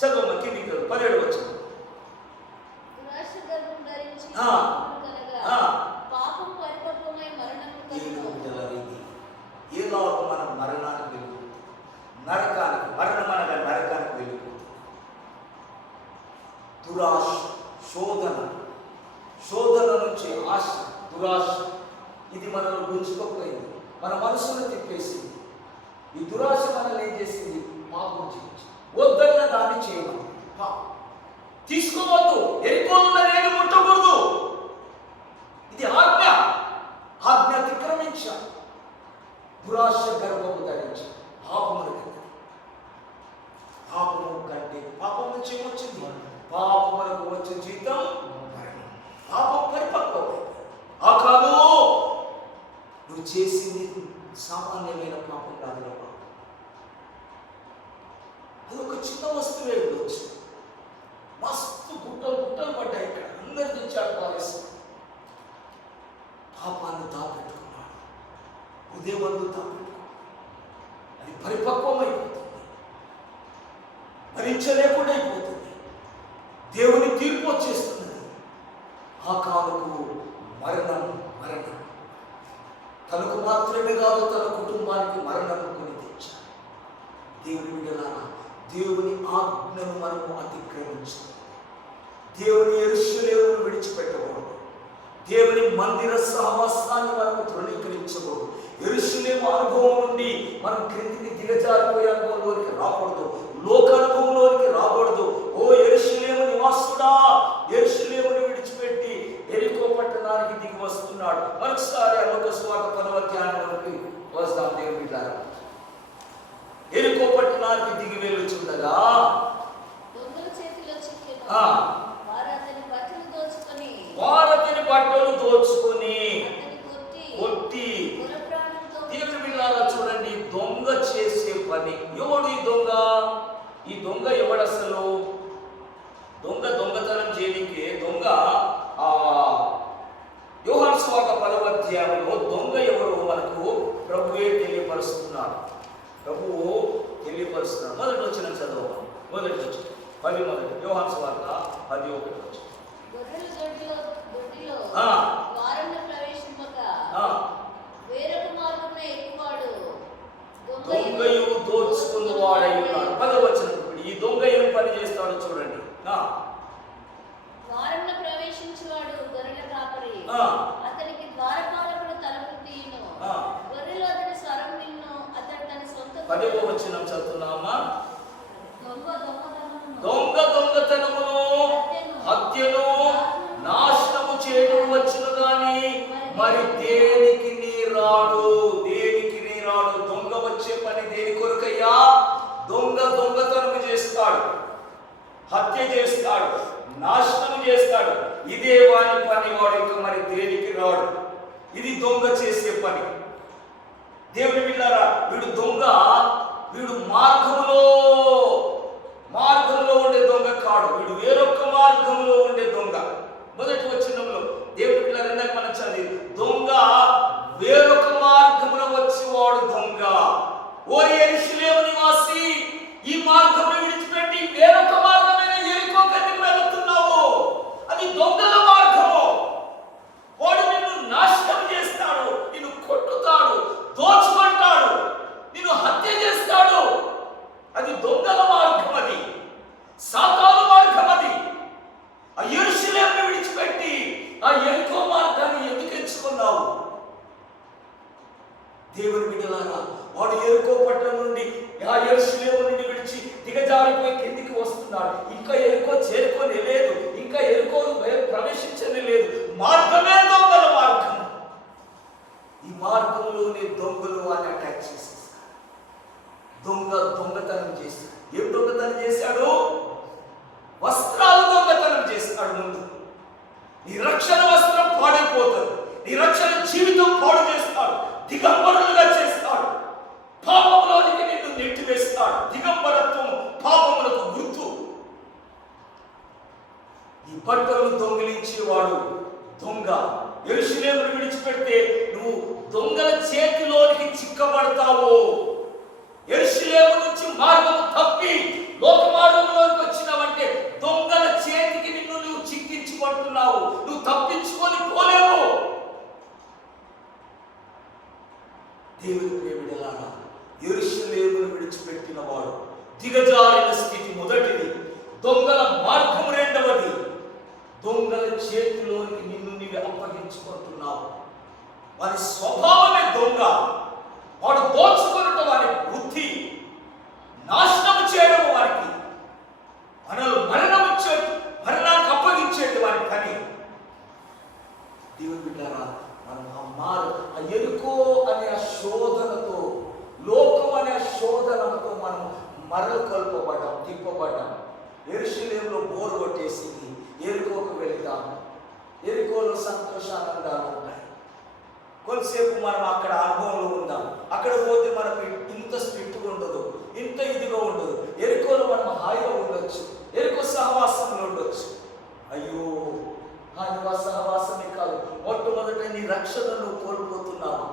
చదువు కిందికి 17 వచ్చింది. పాపం పరిపక్వమై మరణము ఏలాగ మనం మరణానికి వెళ్ళిపోతుంది, నరకానికి. మరణం అనగా నరకానికి వెళ్ళిపోతుంది. దురాశ, శోధన నుంచి ఆశ, దురాశ, ఇది మనల్ని గుంజుకోపోయింది, మన మనసును తిప్పేసింది. ఈ దురాశ మనల్ని ఏం చేసింది? పాపం చేయించి వద్దన్న దాన్ని చేయమని. తీసుకోవద్దు, ఎరికోనున్న నేను ముట్టకూడదు. ఇది ఆజ్ఞ. ఆజ్ఞ అతిక్రమించ, దురాశ గర్భము ధరించి పాపమును పాపము కంటే పాపం నుంచి ఏమొచ్చింది? పాపమునకు వచ్చే జీతం మరణం. పాపం పరిపక్వమైంది. ఆ కాదు, నువ్వు చేసింది సామాన్యమైన పాపం కాదు. అది ఒక చిన్న వస్తువే ఉండొచ్చు. మస్తు గుట్టలు పడ్డాయి ఇక్కడ, అందరు తెచ్చాడు పారేస్తాడు. పాపాన్ని దాపెట్టుకున్నాడు, హృదయమందు దాపెట్టుకున్నాడు. అది పరిపక్వమైపోతుంది, భరించలేకుండా అయిపోతుంది. దేవుని తీర్పు వచ్చేస్తున్నది. ఆ కాలుకు మరణం. తనకు మాత్రమే కాదు, తన కుటుంబానికి మరణం కొని తెచ్చాడు. దేవుని బిడ్డలారా, దేవుని ఆజ్ఞను మనము అతిక్రమించాలి. దేవుని యెరూషలేమును విడిచిపెట్టకూడదు. దేవుని మందిర సహవాసాన్ని మనము తృణీకరించకూడదు. యెరూషలేము అనుభవం నుండి మనం క్రిందికి దిగజారిపోయే అనుభవంలోనికి రాకూడదు, లోక అనుభవంలోనికి రాకూడదు. ఓ యెరూషలేము నివాసుడా, యెరూషలేమును విడిచిపెట్టి ఎరికో పట్టణానికి దిగి వస్తున్నాడు. మరొకసారి లోక సువార్త 10వ అధ్యాయంలోకి వస్తాం. దేవుని బిడ్డలారా, ఎరికో పట్టణానికి దిగి వెళ్ళుచుండగా వారతిని బట్టలు దోచుకొని కొట్టి. దేవుని బిడ్డలారా చూడండి, దొంగ చేసే పని. ఎవడు ఈ దొంగ? ఈ దొంగ ఎవడు అసలు? దొంగతనం చేయడానికి దొంగ యోహాను సువార్త 10వ అధ్యాయంలో దొంగ ఎవరు మనకు ప్రభువే తెలియపరుస్తున్నాడు. మొదటి వచ్చిన చదువు, మొదటి వచ్చిన 10 యోహాను సువార్త 10:1. దొంగయు దోచుకున్నవాడై ఉన్నాడు. 10వ వచనం. ఈ దొంగ ఏం పని చేస్తాడో చూడండి. ద్వారంలో ప్రవేశించువాడు గొర్రెల కాపరి, అతనికి ద్వారపాలకుడు తలుపు తీయును, గొర్రెలు అతని స్వరం విన్ను, అతడు తన సొంత. 10వ వచనం చదువుతున్నామా? దొంగతనమును హత్యను నాశనము చేయడం వచ్చును గాని మరి దేనికి నీ రాడు. దొంగ వచ్చే పని దేని కొరకయ్యా? దొంగతనం చేస్తాడు, హత్య చేస్తాడు, నాశనం చేస్తాడు. ఇదే వాని పని. వాడు ఇంకా మరి దేనికి రాడు. ఇది దొంగ చేసే పని. దేవుని బిడ్డలారా, వీడు దొంగ. వీడు మార్గంలో ఉండే దొంగ కాడు. వీడు వేరొక మార్గంలో ఉండే దొంగ. మొదటి వచనంలో దేవుని బిడ్డలారా, ఇందాక మనం చదివి, దొంగ వేరొక మార్గంలో వచ్చేవాడు దొంగ. ఓ యెరూషలేము నివాసి, ఈ మార్గంలో విడిచిపెట్టి వేరొక మార్గమైన ఎరికో గదికి వెళుతున్నావు. అది దొంగల మార్గము. వాడు నిన్ను నాశనం చేస్తాడు, నిన్ను కొట్టుతాడు, దోచుకుంటాడు, నిన్ను హత్య చేస్తాడు. అది దొంగల మార్గం, అది సాతాను మార్గం. అది ఆ ఎరుకో మార్గాన్ని ఎందుకు ఎంచుకున్నావు? దేవుని బిడ్డలారా, వాడు ఎరుకో పట్టణం నుండి ఆ యెరూషలేము నుండి విడిచి దిగజారిపోయి కిందికి వస్తున్నాడు. ఇంకా ఎరుకో చేరుకొని లేదు, ఇంకా ఎరుకో ప్రవేశించని లేదు. మార్గమే దొంగల మార్గం. ఈ మార్గంలోనే దొంగలు అని అటాక్ చేసేస్తారు. దొంగతనం చేశాడు. ఏం దొంగతనం చేశాడు? వస్త్రాలు దొంగతనం చేస్తాడు. ముందు నీ రక్షణ వస్త్రం పాడైపోతుంది, నీ రక్షణ జీవితం పాడు చేస్తాడు, దిగంబరులుగా చేస్తాడు, పాపంలోనికి నిన్ను నెట్టివేస్తాడు. దిగంబరత్వం పాపములకు గుర్తు. ఈ బట్టలు దొంగిలించేవాడు దొంగ. యెరూషలేమును విడిచిపెడితే నువ్వు దొంగల చేతిలోనికి చిక్కబడతావు. యెరూషలేము నుంచి మార్గము తప్పి లోక మార్గంలోకి వచ్చినావంటే దొంగల చేతికి నిన్ను నువ్వు చిక్కించుకుంటున్నావు. నువ్వు తప్పించుకొని పోలేవు. దేవుని ప్రియబిడ్డలారా, యెరూషలేమును విడిచిపెట్టిన వాడు దిగజారిన స్థితి మొదటిది, దొంగల మార్గం రెండవది. దొంగల చేతిలోనికి నిన్ను నీవు అప్పగించుకుంటున్నావు. వారి స్వభావమే దొంగ. వాడు దోచుకున్నట్టు వారి బుద్ధి, నాశనం చేయడం వారికి, మనల్ని మరణానికి అప్పగించేది వారి పని. దేవుని బిడ్డలారా, మనం ఆ ఎరుకో అనే ఆ శోధనతో, లోకం అనే ఆ శోధనతో మనం మరల్కొల్పబడ్డాం, తిప్పబడ్డాం. యెరూషలేములో బోరు కొట్టేసింది, ఎరుకోకు వెళ్తాము. ఎరుకోలో సంతోషానందాలు ఉన్నాయి. కొంతసేపు మనం అక్కడ అనుభవంలో ఉందాం. అక్కడ పోతే మనకు ఇంత స్ట్రిక్ట్గా ఉండదు, ఇంత ఇదిగా ఉండదు. ఎరుకోలో మనం హాయిగా ఉండొచ్చు, ఎరుకో సహవాసంలో ఉండొచ్చు. అయ్యో, సహవాసమే కాదు, మొట్టమొదట నీ రక్షణను కోల్పోతున్నావు.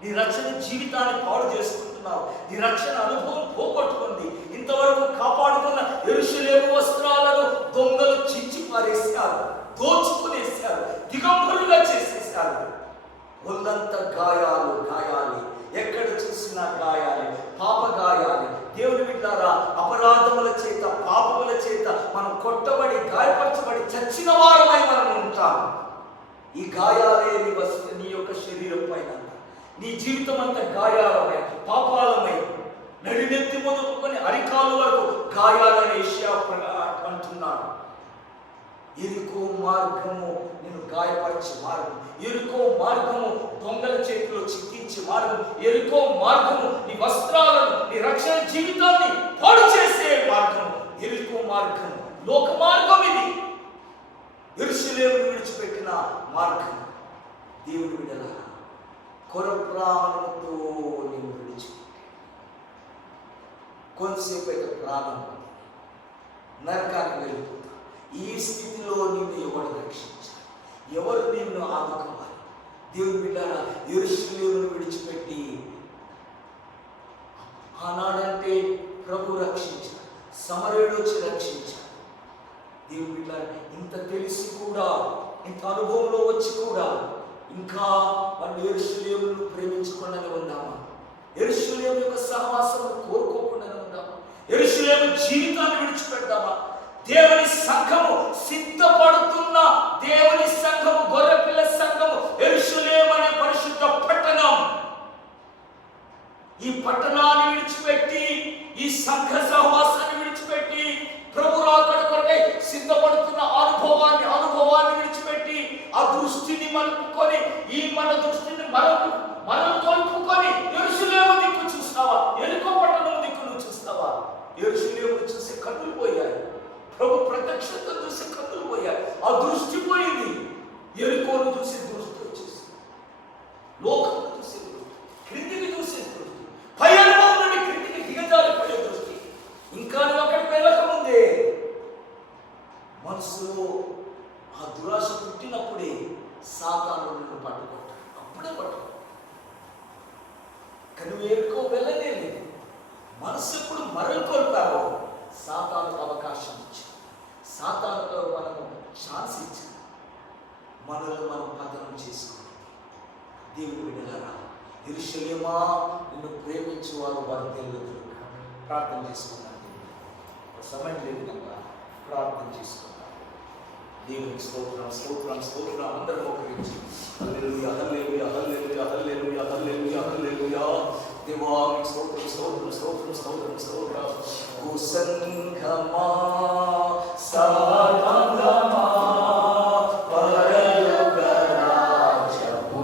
నీ రక్షణ జీవితాన్ని పాడు చేసుకుంటున్నావు. నీ రక్షణ అనుభవం పోగొట్టుకుంది. ఇంతవరకు కాపాడుకున్న యెరూషలేము వస్త్రాలను దొంగలు చించి పారేశారు, దోచుకునేశారు, దిగంబరులుగా చేసేశారు. ఒళ్ళంతా గాయాలు, గాయాలి, ఎక్కడ చూసినా గాయాలి, పాప గాయాలి. దేవుని బిడ్డలారా, అపరాధముల చేత, పాపముల చేత మనం కొట్టబడి, గాయపరచబడి చచ్చిన వారమై మనం ఉంటాం. ఈ గాయాలే నీ యొక్క శరీరం పైన, నీ జీవితం అంతా గాయాలమై, పాపాలమై, నడినెత్తి మొదలుకొని అరికాలు వరకు గాయాలని యెషయా అంటున్నాడు. ఎరుకో మార్గము నేను గాయపరిచే మార్గం, ఎరుకో మార్గము దొంగల చేతిలో చిక్కించే మార్గం, ఎరుకో మార్గము నీ వస్త్రాలను, నీ రక్షణ జీవితాన్ని పాడు చేసే మార్గం. ఎరుకో మార్గం, లోక మార్గం ఇది. యెరూషలేమును విడిచిపెట్టిన మార్గం. దేవుని బిడ్డలారా, కొరప్రాణముతో నేను విడిచిపెట్టి కొంతసేపు అయితే ప్రాణం నరకానికి వెళ్ళిపోతా. ఈ స్థితిలో నిన్ను ఎవరు రక్షించాలి? ఎవరు నిన్ను ఆదుకోవాలి? దేవుని బిడ్డలారా, యెరూషలేమును విడిచిపెట్టి ఆనాడంటే ప్రభు రక్షించాడు, సమరయుడు వచ్చి రక్షించాడు. దేవుని బిడ్డలారా, ఇంత తెలిసి కూడా, ఇంత అనుభవంలో వచ్చి కూడా ఇంకా మనం యెరూషలేమును ప్రేమించకుండానే ఉందామా? యెరూషలేము యొక్క సహవాసం కోరుకోకుండానే ఉందామా? యెరూషలేము జీవితాన్ని విడిచిపెడదామా? దేవుని సంఘము సిద్ధపడుతున్న దేవుని సంఘము, గొర్రెపిల్ల సంఘము యెరూషలేము అనే పరిశుద్ధ పట్టణం. ఈ పట్టణాన్ని విడిచిపెట్టి, ఈ సంఘ సహవాసాన్ని విడిచిపెట్టి, ప్రభు రాకడ కొరకై సిద్ధపడుతున్న అనుభవాన్ని విడిచిపెట్టి, ఆ దృష్టిని మలుపుకొని, ఈ మన దృష్టిని మనం తోలుపుకొని యెరూషలేము దిక్కు చూస్తావా? ఎరుకో పట్టణం దిక్కు నువ్వు చూస్తావా? యెరూషలేము చూసి కన్నులు పోయాయి, ప్రభు ప్రత్యక్షత చూసి కన్నులు పోయాయి. ఆ దృష్టి పోయింది. ఎరుకోను చూసి దృష్టి వచ్చేసి, లోకం చూసే దృష్టి, క్రిందికి చూసే దృష్టి, పై అనుభవం నుండి క్రిందికి దిగజారిపోయే దృష్టి. ఇంకా నువ్వు అక్కడికి వెళ్ళకముందే మనసులో ఆ దురాశ పుట్టినప్పుడే సాతాను నిన్ను పట్టుకుంటాడు. అప్పుడే పట్టుకుంటాడు. కానీ నువ్వు ఎరుకో వెళ్ళనే లేదు. మనసు ఎప్పుడు మరలు కోల్పావో సాతానుకు అవకాశం ఇచ్చాడు, సాతానుతో మనము ఛాన్స్ ఇచ్చాడు, మనల్ని మనం పతనం చేసుకోవాలి. దేవుని బిడ్డలారా, యెరూషలేమా, నిన్ను ప్రేమించేవారు వారు తెలియదు. ప్రార్థన చేసుకున్నాను. సమయం లేదు కనుక ప్రార్థన చేసుకున్నాను. దేవునికి స్తోత్రం స్తోత్రం స్తోత్రం. అందరూ మోకరించి హల్లెలూయా హల్లెలూయా హల్లెలూయా హల్లెలూయా హల్లెలూయా హల్లెలూయా. దేవానికి స్తోత్రం స్తోత్రం స్తోత్రం స్తోత్రం స్తోత్రం. ఓ సంఘమా సాగమా పరలోక రాజ్యము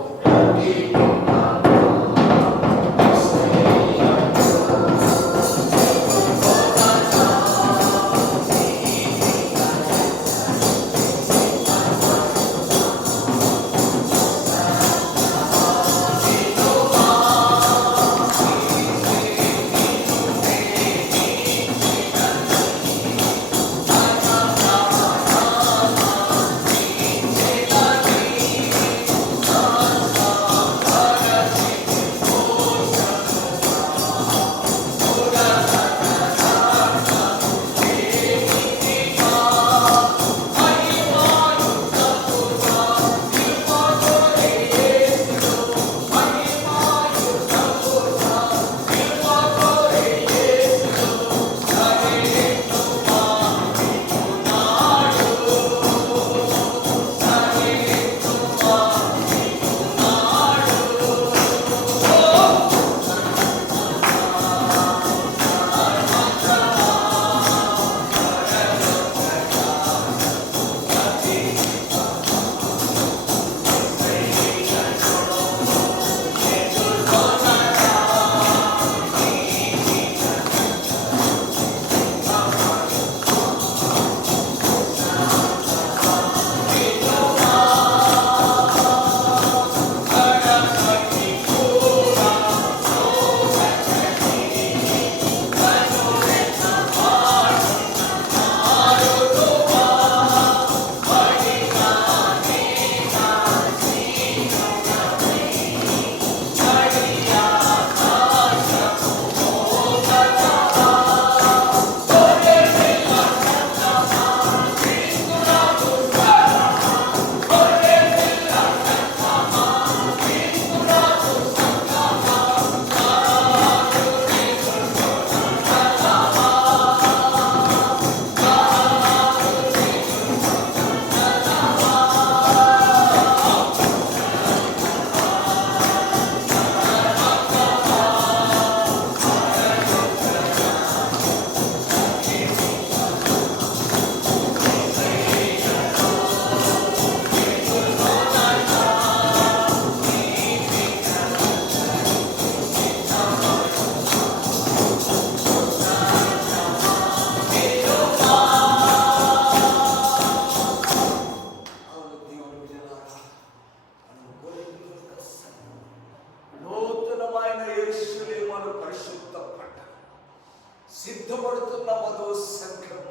సిద్ధపడుతున్న మధు సంఘం.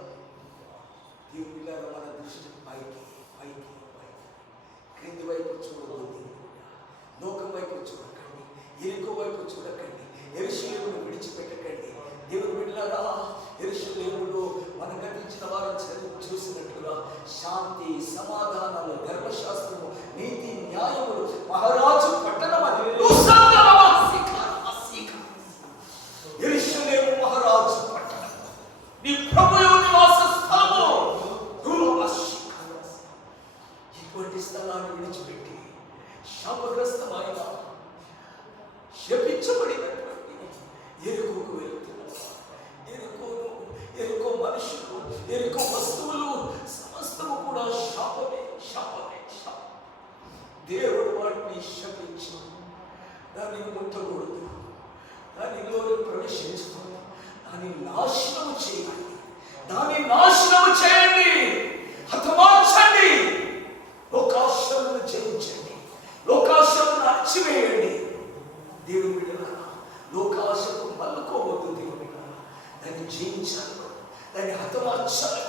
దేవుని మన దృష్టి పైకి పైకి పైకి, క్రింది వైపు చూడవద్దు, లోకం వైపు చూడకండి, ఎరుకో వైపు చూడకండి, యెరూషలేమును విడిచిపెట్టకండి. దేవుని బిడ్డలారా, యెరూషలేములో మనం గతించిన వారు చూసినట్లుగా శాంతి సమాధానము ధర్మశాస్త్రము నీతి న్యాయములు మహారాజు పట్టణం అది యెరూషలేము మహారాజు పట్టణం, నీ ప్రభువు నివాస స్థలము. ఇటువంటి స్థలాన్ని విడిచిపెట్టి శాపగ్రస్తమైన శపించబడినటువంటి ఎరుకోకు వెళుతున్నారు. ఎరుకో మనుషులు, ఎరుకో వస్తువులు సమస్తము కూడా శాపమే శాపమే శాపం. దేవుడు వాటిని శపించి దాన్ని ముట్టకూడదు, దానిలోని ప్రవేశించకూడదు, దాన్ని నాశనము చేయండి, దాన్ని నాశనము చేయండి, హతమార్చండి, లోకాశలను జయించండి, లోకాశలను అణచివేయండి. దేవుని బిడ్డలారా, లోకాశకు మల్లుకోవద్దు. దేవుని బిడ్డలారా, దాన్ని జయించాలి, దాన్ని హతమార్చాలి.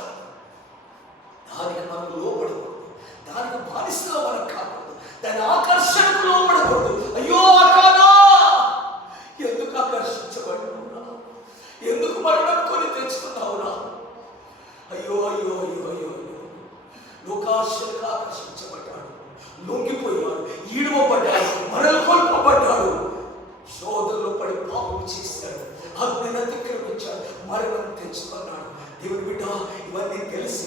దానికి మనం లోపడకూడదు, దానికి బానిసగా మనం కాకూడదు, దాని ఆకర్షణకు లోపడకూడదు. అయ్యో అకానా, ఎందుకు ఆకర్షించబడినవురా? ఎందుకు మరణం కొని తెచ్చుకున్నావురా? అయ్యో అయ్యో అయ్యో అయ్యో అయ్యో. లోకాశలకు ఆకర్షించబడ్డాడు, లొంగిపోయాడు, ఈడవబడ్డాడు, మరలు కొల్పబడ్డాడు, శోధనలో పడి పాపం చేశాడు, అగ్నిని అతిక్రమించాడు, మరణం తెచ్చుకున్నాడు. దేవుని బిడ్డ, ఇవన్నీ తెలిసి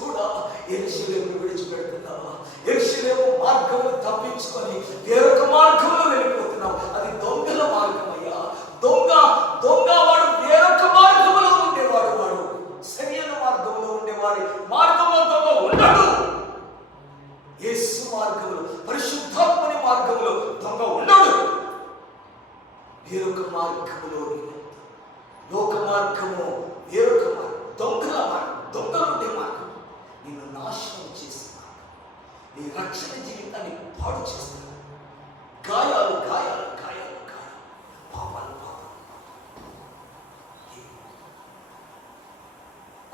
కూడా యెరూషలేమును విడిచిపెడుతున్నావా? యెరూషలేము మార్గమును తప్పించుకొని వేరొక మార్గంలో వెళ్ళిపోతున్నావు. అది దొంగల మార్గం అయ్యా. దొంగ వాడు వేరొక మార్గంలో ఉండేవాడు. వాడు సరైన మార్గంలో ఉండేవాడి మార్గంలో దొంగ ఉండడు. యేసు మార్గంలో, పరిశుద్ధాత్మని మార్గంలో దొంగ ఉండడు. వేరొక మార్గంలో, లోక మార్గము వేరొక మార్గం, దొంగలుండే మార్గం నిన్ను నాశనం చేసిన మార్గం, నీ రక్షణ జీవితాన్ని పాడు చేస్తున్నా. గాయాలు పాపాలు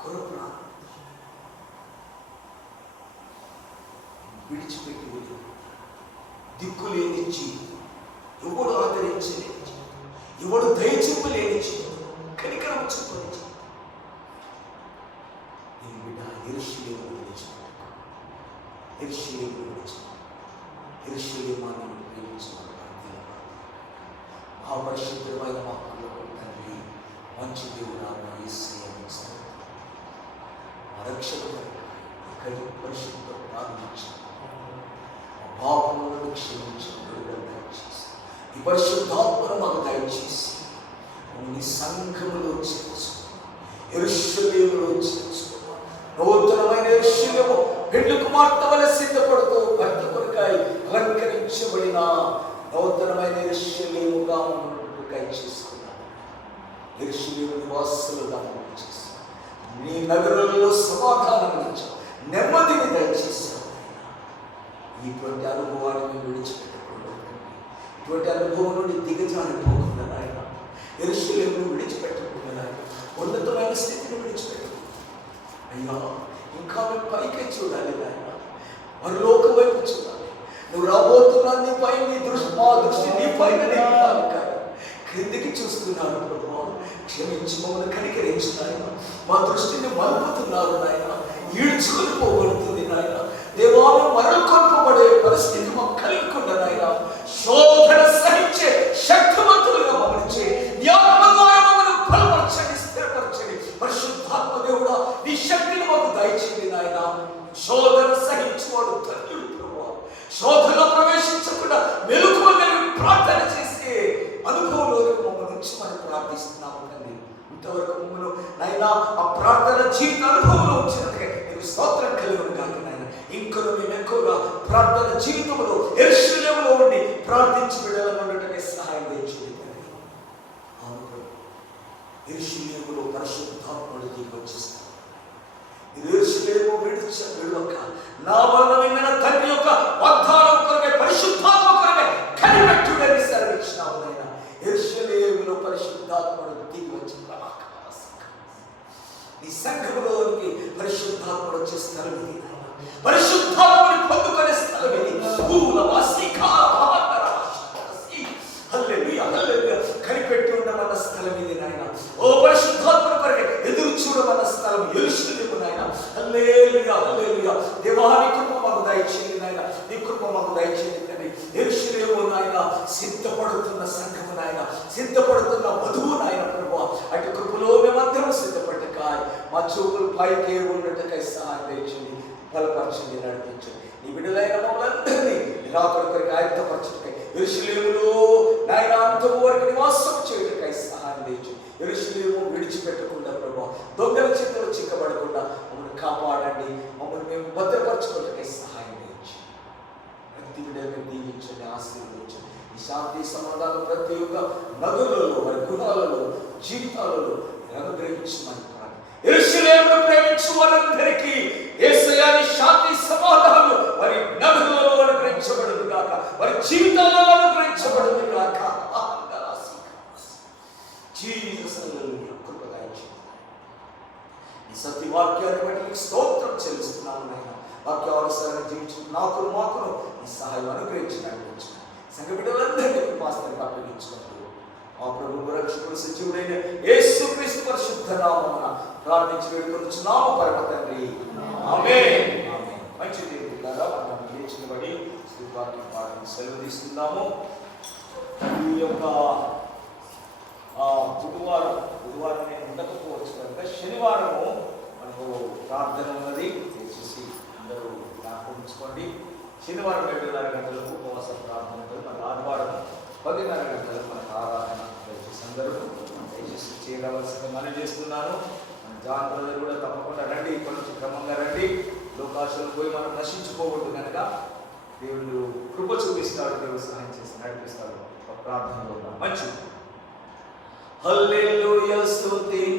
కొరపునా విడిచిపెట్టి వదిలి, దిక్కులేని జీవితం, ఎవడు ఆదరించలేని జీవితం, ఎవడు దయచూపలేని జీవితం, కనికరం చూపని జీవితం. నేను బిడ్డ యెరూషలేమును విడిచిపెట్టుకో. యెరూషలేమాన్ని ప్రేమించమని మహాపరిశుద్ధమైన మా పరలోకపు తండ్రి, మంచి దేవుడా, మా యేసయ్య మా రక్షకుడు పరిశుద్ధ ప్రార్థించి మా పాపములను క్షమించి విడుదల దయచేసి, ఈ పరిశుద్ధాత్మను మాకు దయచేసి నీ సంఘములో చేర్చుకో, యెరూషలేములో చేర్చుకో. నూతనమైన యెరూషలేము పెళ్లి కుమార్తె వలె సిద్ధపడుతూ భర్త కొరకై అలంకరించబడిన నూతనమైన యెరూషలేముగా మమ్మల్ని చేసుకున్నాను. యెరూషలేము నివాసులుగా మమ్మల్ని చేసి నీ నగరంలో సమాధానం ఇచ్చావు, నెమ్మదిని దయచేసావు. ఇటువంటి అనుభవాన్ని మేము విడిచిపెట్టకుండా, ఇటువంటి అనుభవం నుండి దిగజారిపోకుండా నాయన, యెరూషలేమును విడిచిపెట్టకుండా నాయన, ఉన్నతమైన స్థితిని విడిచిపెట్టకుండా అయ్యా, ఇంకా మేము పైకే చూడాలి నాయన, పరలోక వైపు చూడాలి. నువ్వు రాబోతున్నా నీపై మా దృష్టి నీ పైన కాదు, క్రిందికి చూస్తున్నాను ప్రభు. క్షమించి మమ్మల్ని కనికరించి నాయన, మా దృష్టిని మలుపుతున్నారు నాయన, ఈడ్చుకొని పోగొడుతుంది నాయన. దేవాలను మరలుకొల్పబడే పరిస్థితి మాకు కలుగకుండా నాయన, శోధన సహించే శక్తివంతులుగా మమ్మల్ని చేయి. నీ ఆత్మ ద్వారా మమ్మల్ని బలపరచండి, స్థిరపరచండి. పరిశుద్ధాత్మ దేవుడా, నీ శక్తిని మాకు దయచేయండి నాయన. శోధన సహించేవాడు ధన్యుడు ప్రభువా. శోధనలో ప్రవేశించకుండా మెలకువగలిగి ప్రార్థన చేసే అనుభవంలోకి మమ్మల్ని ఉంచమని ప్రార్థిస్తున్నాము తండ్రి. ఇంతవరకు మమ్మల్ని నాయన ఆ ప్రార్థన జీవిత అనుభవంలో వచ్చినందుకే నీకు స్తోత్రం కలుగును కాక నాయన. ఇంకను మేము ఎక్కువగా ప్రార్థన జీవితంలో యెరూషలేములో ఉండి ప్రార్థించి విడాలనుండటమే సహాయం చేయండి. యెరూషలేములో పరిశుద్ధాత్ముడు దిగి వచ్చేస్తాడు. యెరూషలేము విడవక నా వలన విన్న తండ్రి యొక్క వాగ్దానం కొరకే, పరిశుద్ధాత్మ కొరకే కనిపెట్టుడని సెలవిచ్చినావు నాయన. యెరూషలేములో పరిశుద్ధాత్ముడు దిగి వచ్చి నీ సంఘములోనికి పరిశుద్ధాత్ముడు వచ్చే స్థలం ఇది. పరిశుద్ధాత్ముని పొందుకునే స్థలం ఇది. కనిపెట్టి ఉండమన్న స్థలం ఇది నాయన. ఓ పరిశుద్ధాత్ముని కొరకే ఎదురు చూడమన్న స్థలం యెరూషలేము నాయన. హల్లెలూయా, హల్లెలూయా. దేవా, నీ కృప మాకు దయచేయండి నాయన, నీ కృప మాకు దయచేయండి తండ్రి. యెరూషలేము నాయన సిద్ధపడుతున్న సంఘము నాయన, సిద్ధపడుతున్న వధువు నాయన ప్రభువా, అటు కృపలో మేమందరం సిద్ధపడ్డకాయ మా చూపులు పైకే ఉన్నట్టుకై సహాయం దయచేయండి, బలపరచండి, నడిపించండి. నీ బిడ్డలైన మమ్మల్ని రాకడ కొరకు ఆయత్తపరచుటకై యెరూషలేములో నాయన అంతము వరకు నివాసం చేయుటకై సహాయం దయచేయండి. యెరూషలేము విడిచిపెట్టకుండా ప్రభువా, దొంగల చేతిలో చిక్కబడకుండా మమ్మల్ని కాపాడండి, మమ్మల్ని మేము భద్రపరచుకోవటకై సహాయం దయచేయండి. ప్రతి బిడ్డలను దీవించండి, ఆశీర్వదించండి. ఈ శాంతి సమాధానం ప్రతి ఒక్క నగరులలో, వారి గృహాలలో, జీవితాలలో అనుగ్రహించమని యెరూషలేమును ప్రేమించు వారందరికీ యేసయ్య శాంతి సమాధానాలు వారి నగరులలో అనుగ్రహించబడును గాక, వారి జీవితాలలో అనుగ్రహించబడును గాక. జీసస్ హల్లెలూయా. కృప దయచేయండి. ఈ సత్య వాక్యాన్ని బట్టి స్తోత్రం చెల్లిస్తున్నాను నాయన. వాక్యానుసారంగా జీవించిన నాకును మాకును ఈ సహాయం అనుగ్రహించి నడిపించండి. సంఘ బిడ్డలందరినీ కృపాసనకు అప్పగించుకుంటూ మా ప్రభువు రక్షకుడు సజీవుడైన యేసుక్రీస్తు పరిశుద్ధ నామమున ప్రార్థించి వేడుకొనుచున్నాము పరమ తండ్రి. ఆమేన్. మంచి దేవుడిలారా మనం లేచినబడి స్తుతివాక్యం పాఠం సెలవు తీసుకుందాము. ఈ యొక్క బుధవారం ఉండకపోవచ్చు కనుక శనివారము మనకు ప్రార్థన ఉన్నది. దయచేసి అందరూ జ్ఞాపకం ఉంచుకోండి. శనివారం 7:30 గంటలకు ఉపవాస ప్రార్థన ఉంటుంది. మన ఆదివారం 10:30 గంటలకు మనకు ఆరాధన. దయచేసి అందరూ దయచేసి చేయవలసింది మనం చేస్తున్నాను. మన జాన్ బ్రదర్ కూడా తప్పకుండా రండి, ఇప్పటి నుంచి క్రమంగా రండి. లోకాశలు పోయి మనం నశించుకోకూడదు కనుక దేవుడు కృప చూపిస్తాడు, దేవుడు సహాయం చేసి నడిపిస్తాడు. ప్రార్థనలో మంచి హల్లెలూయా స్తుతి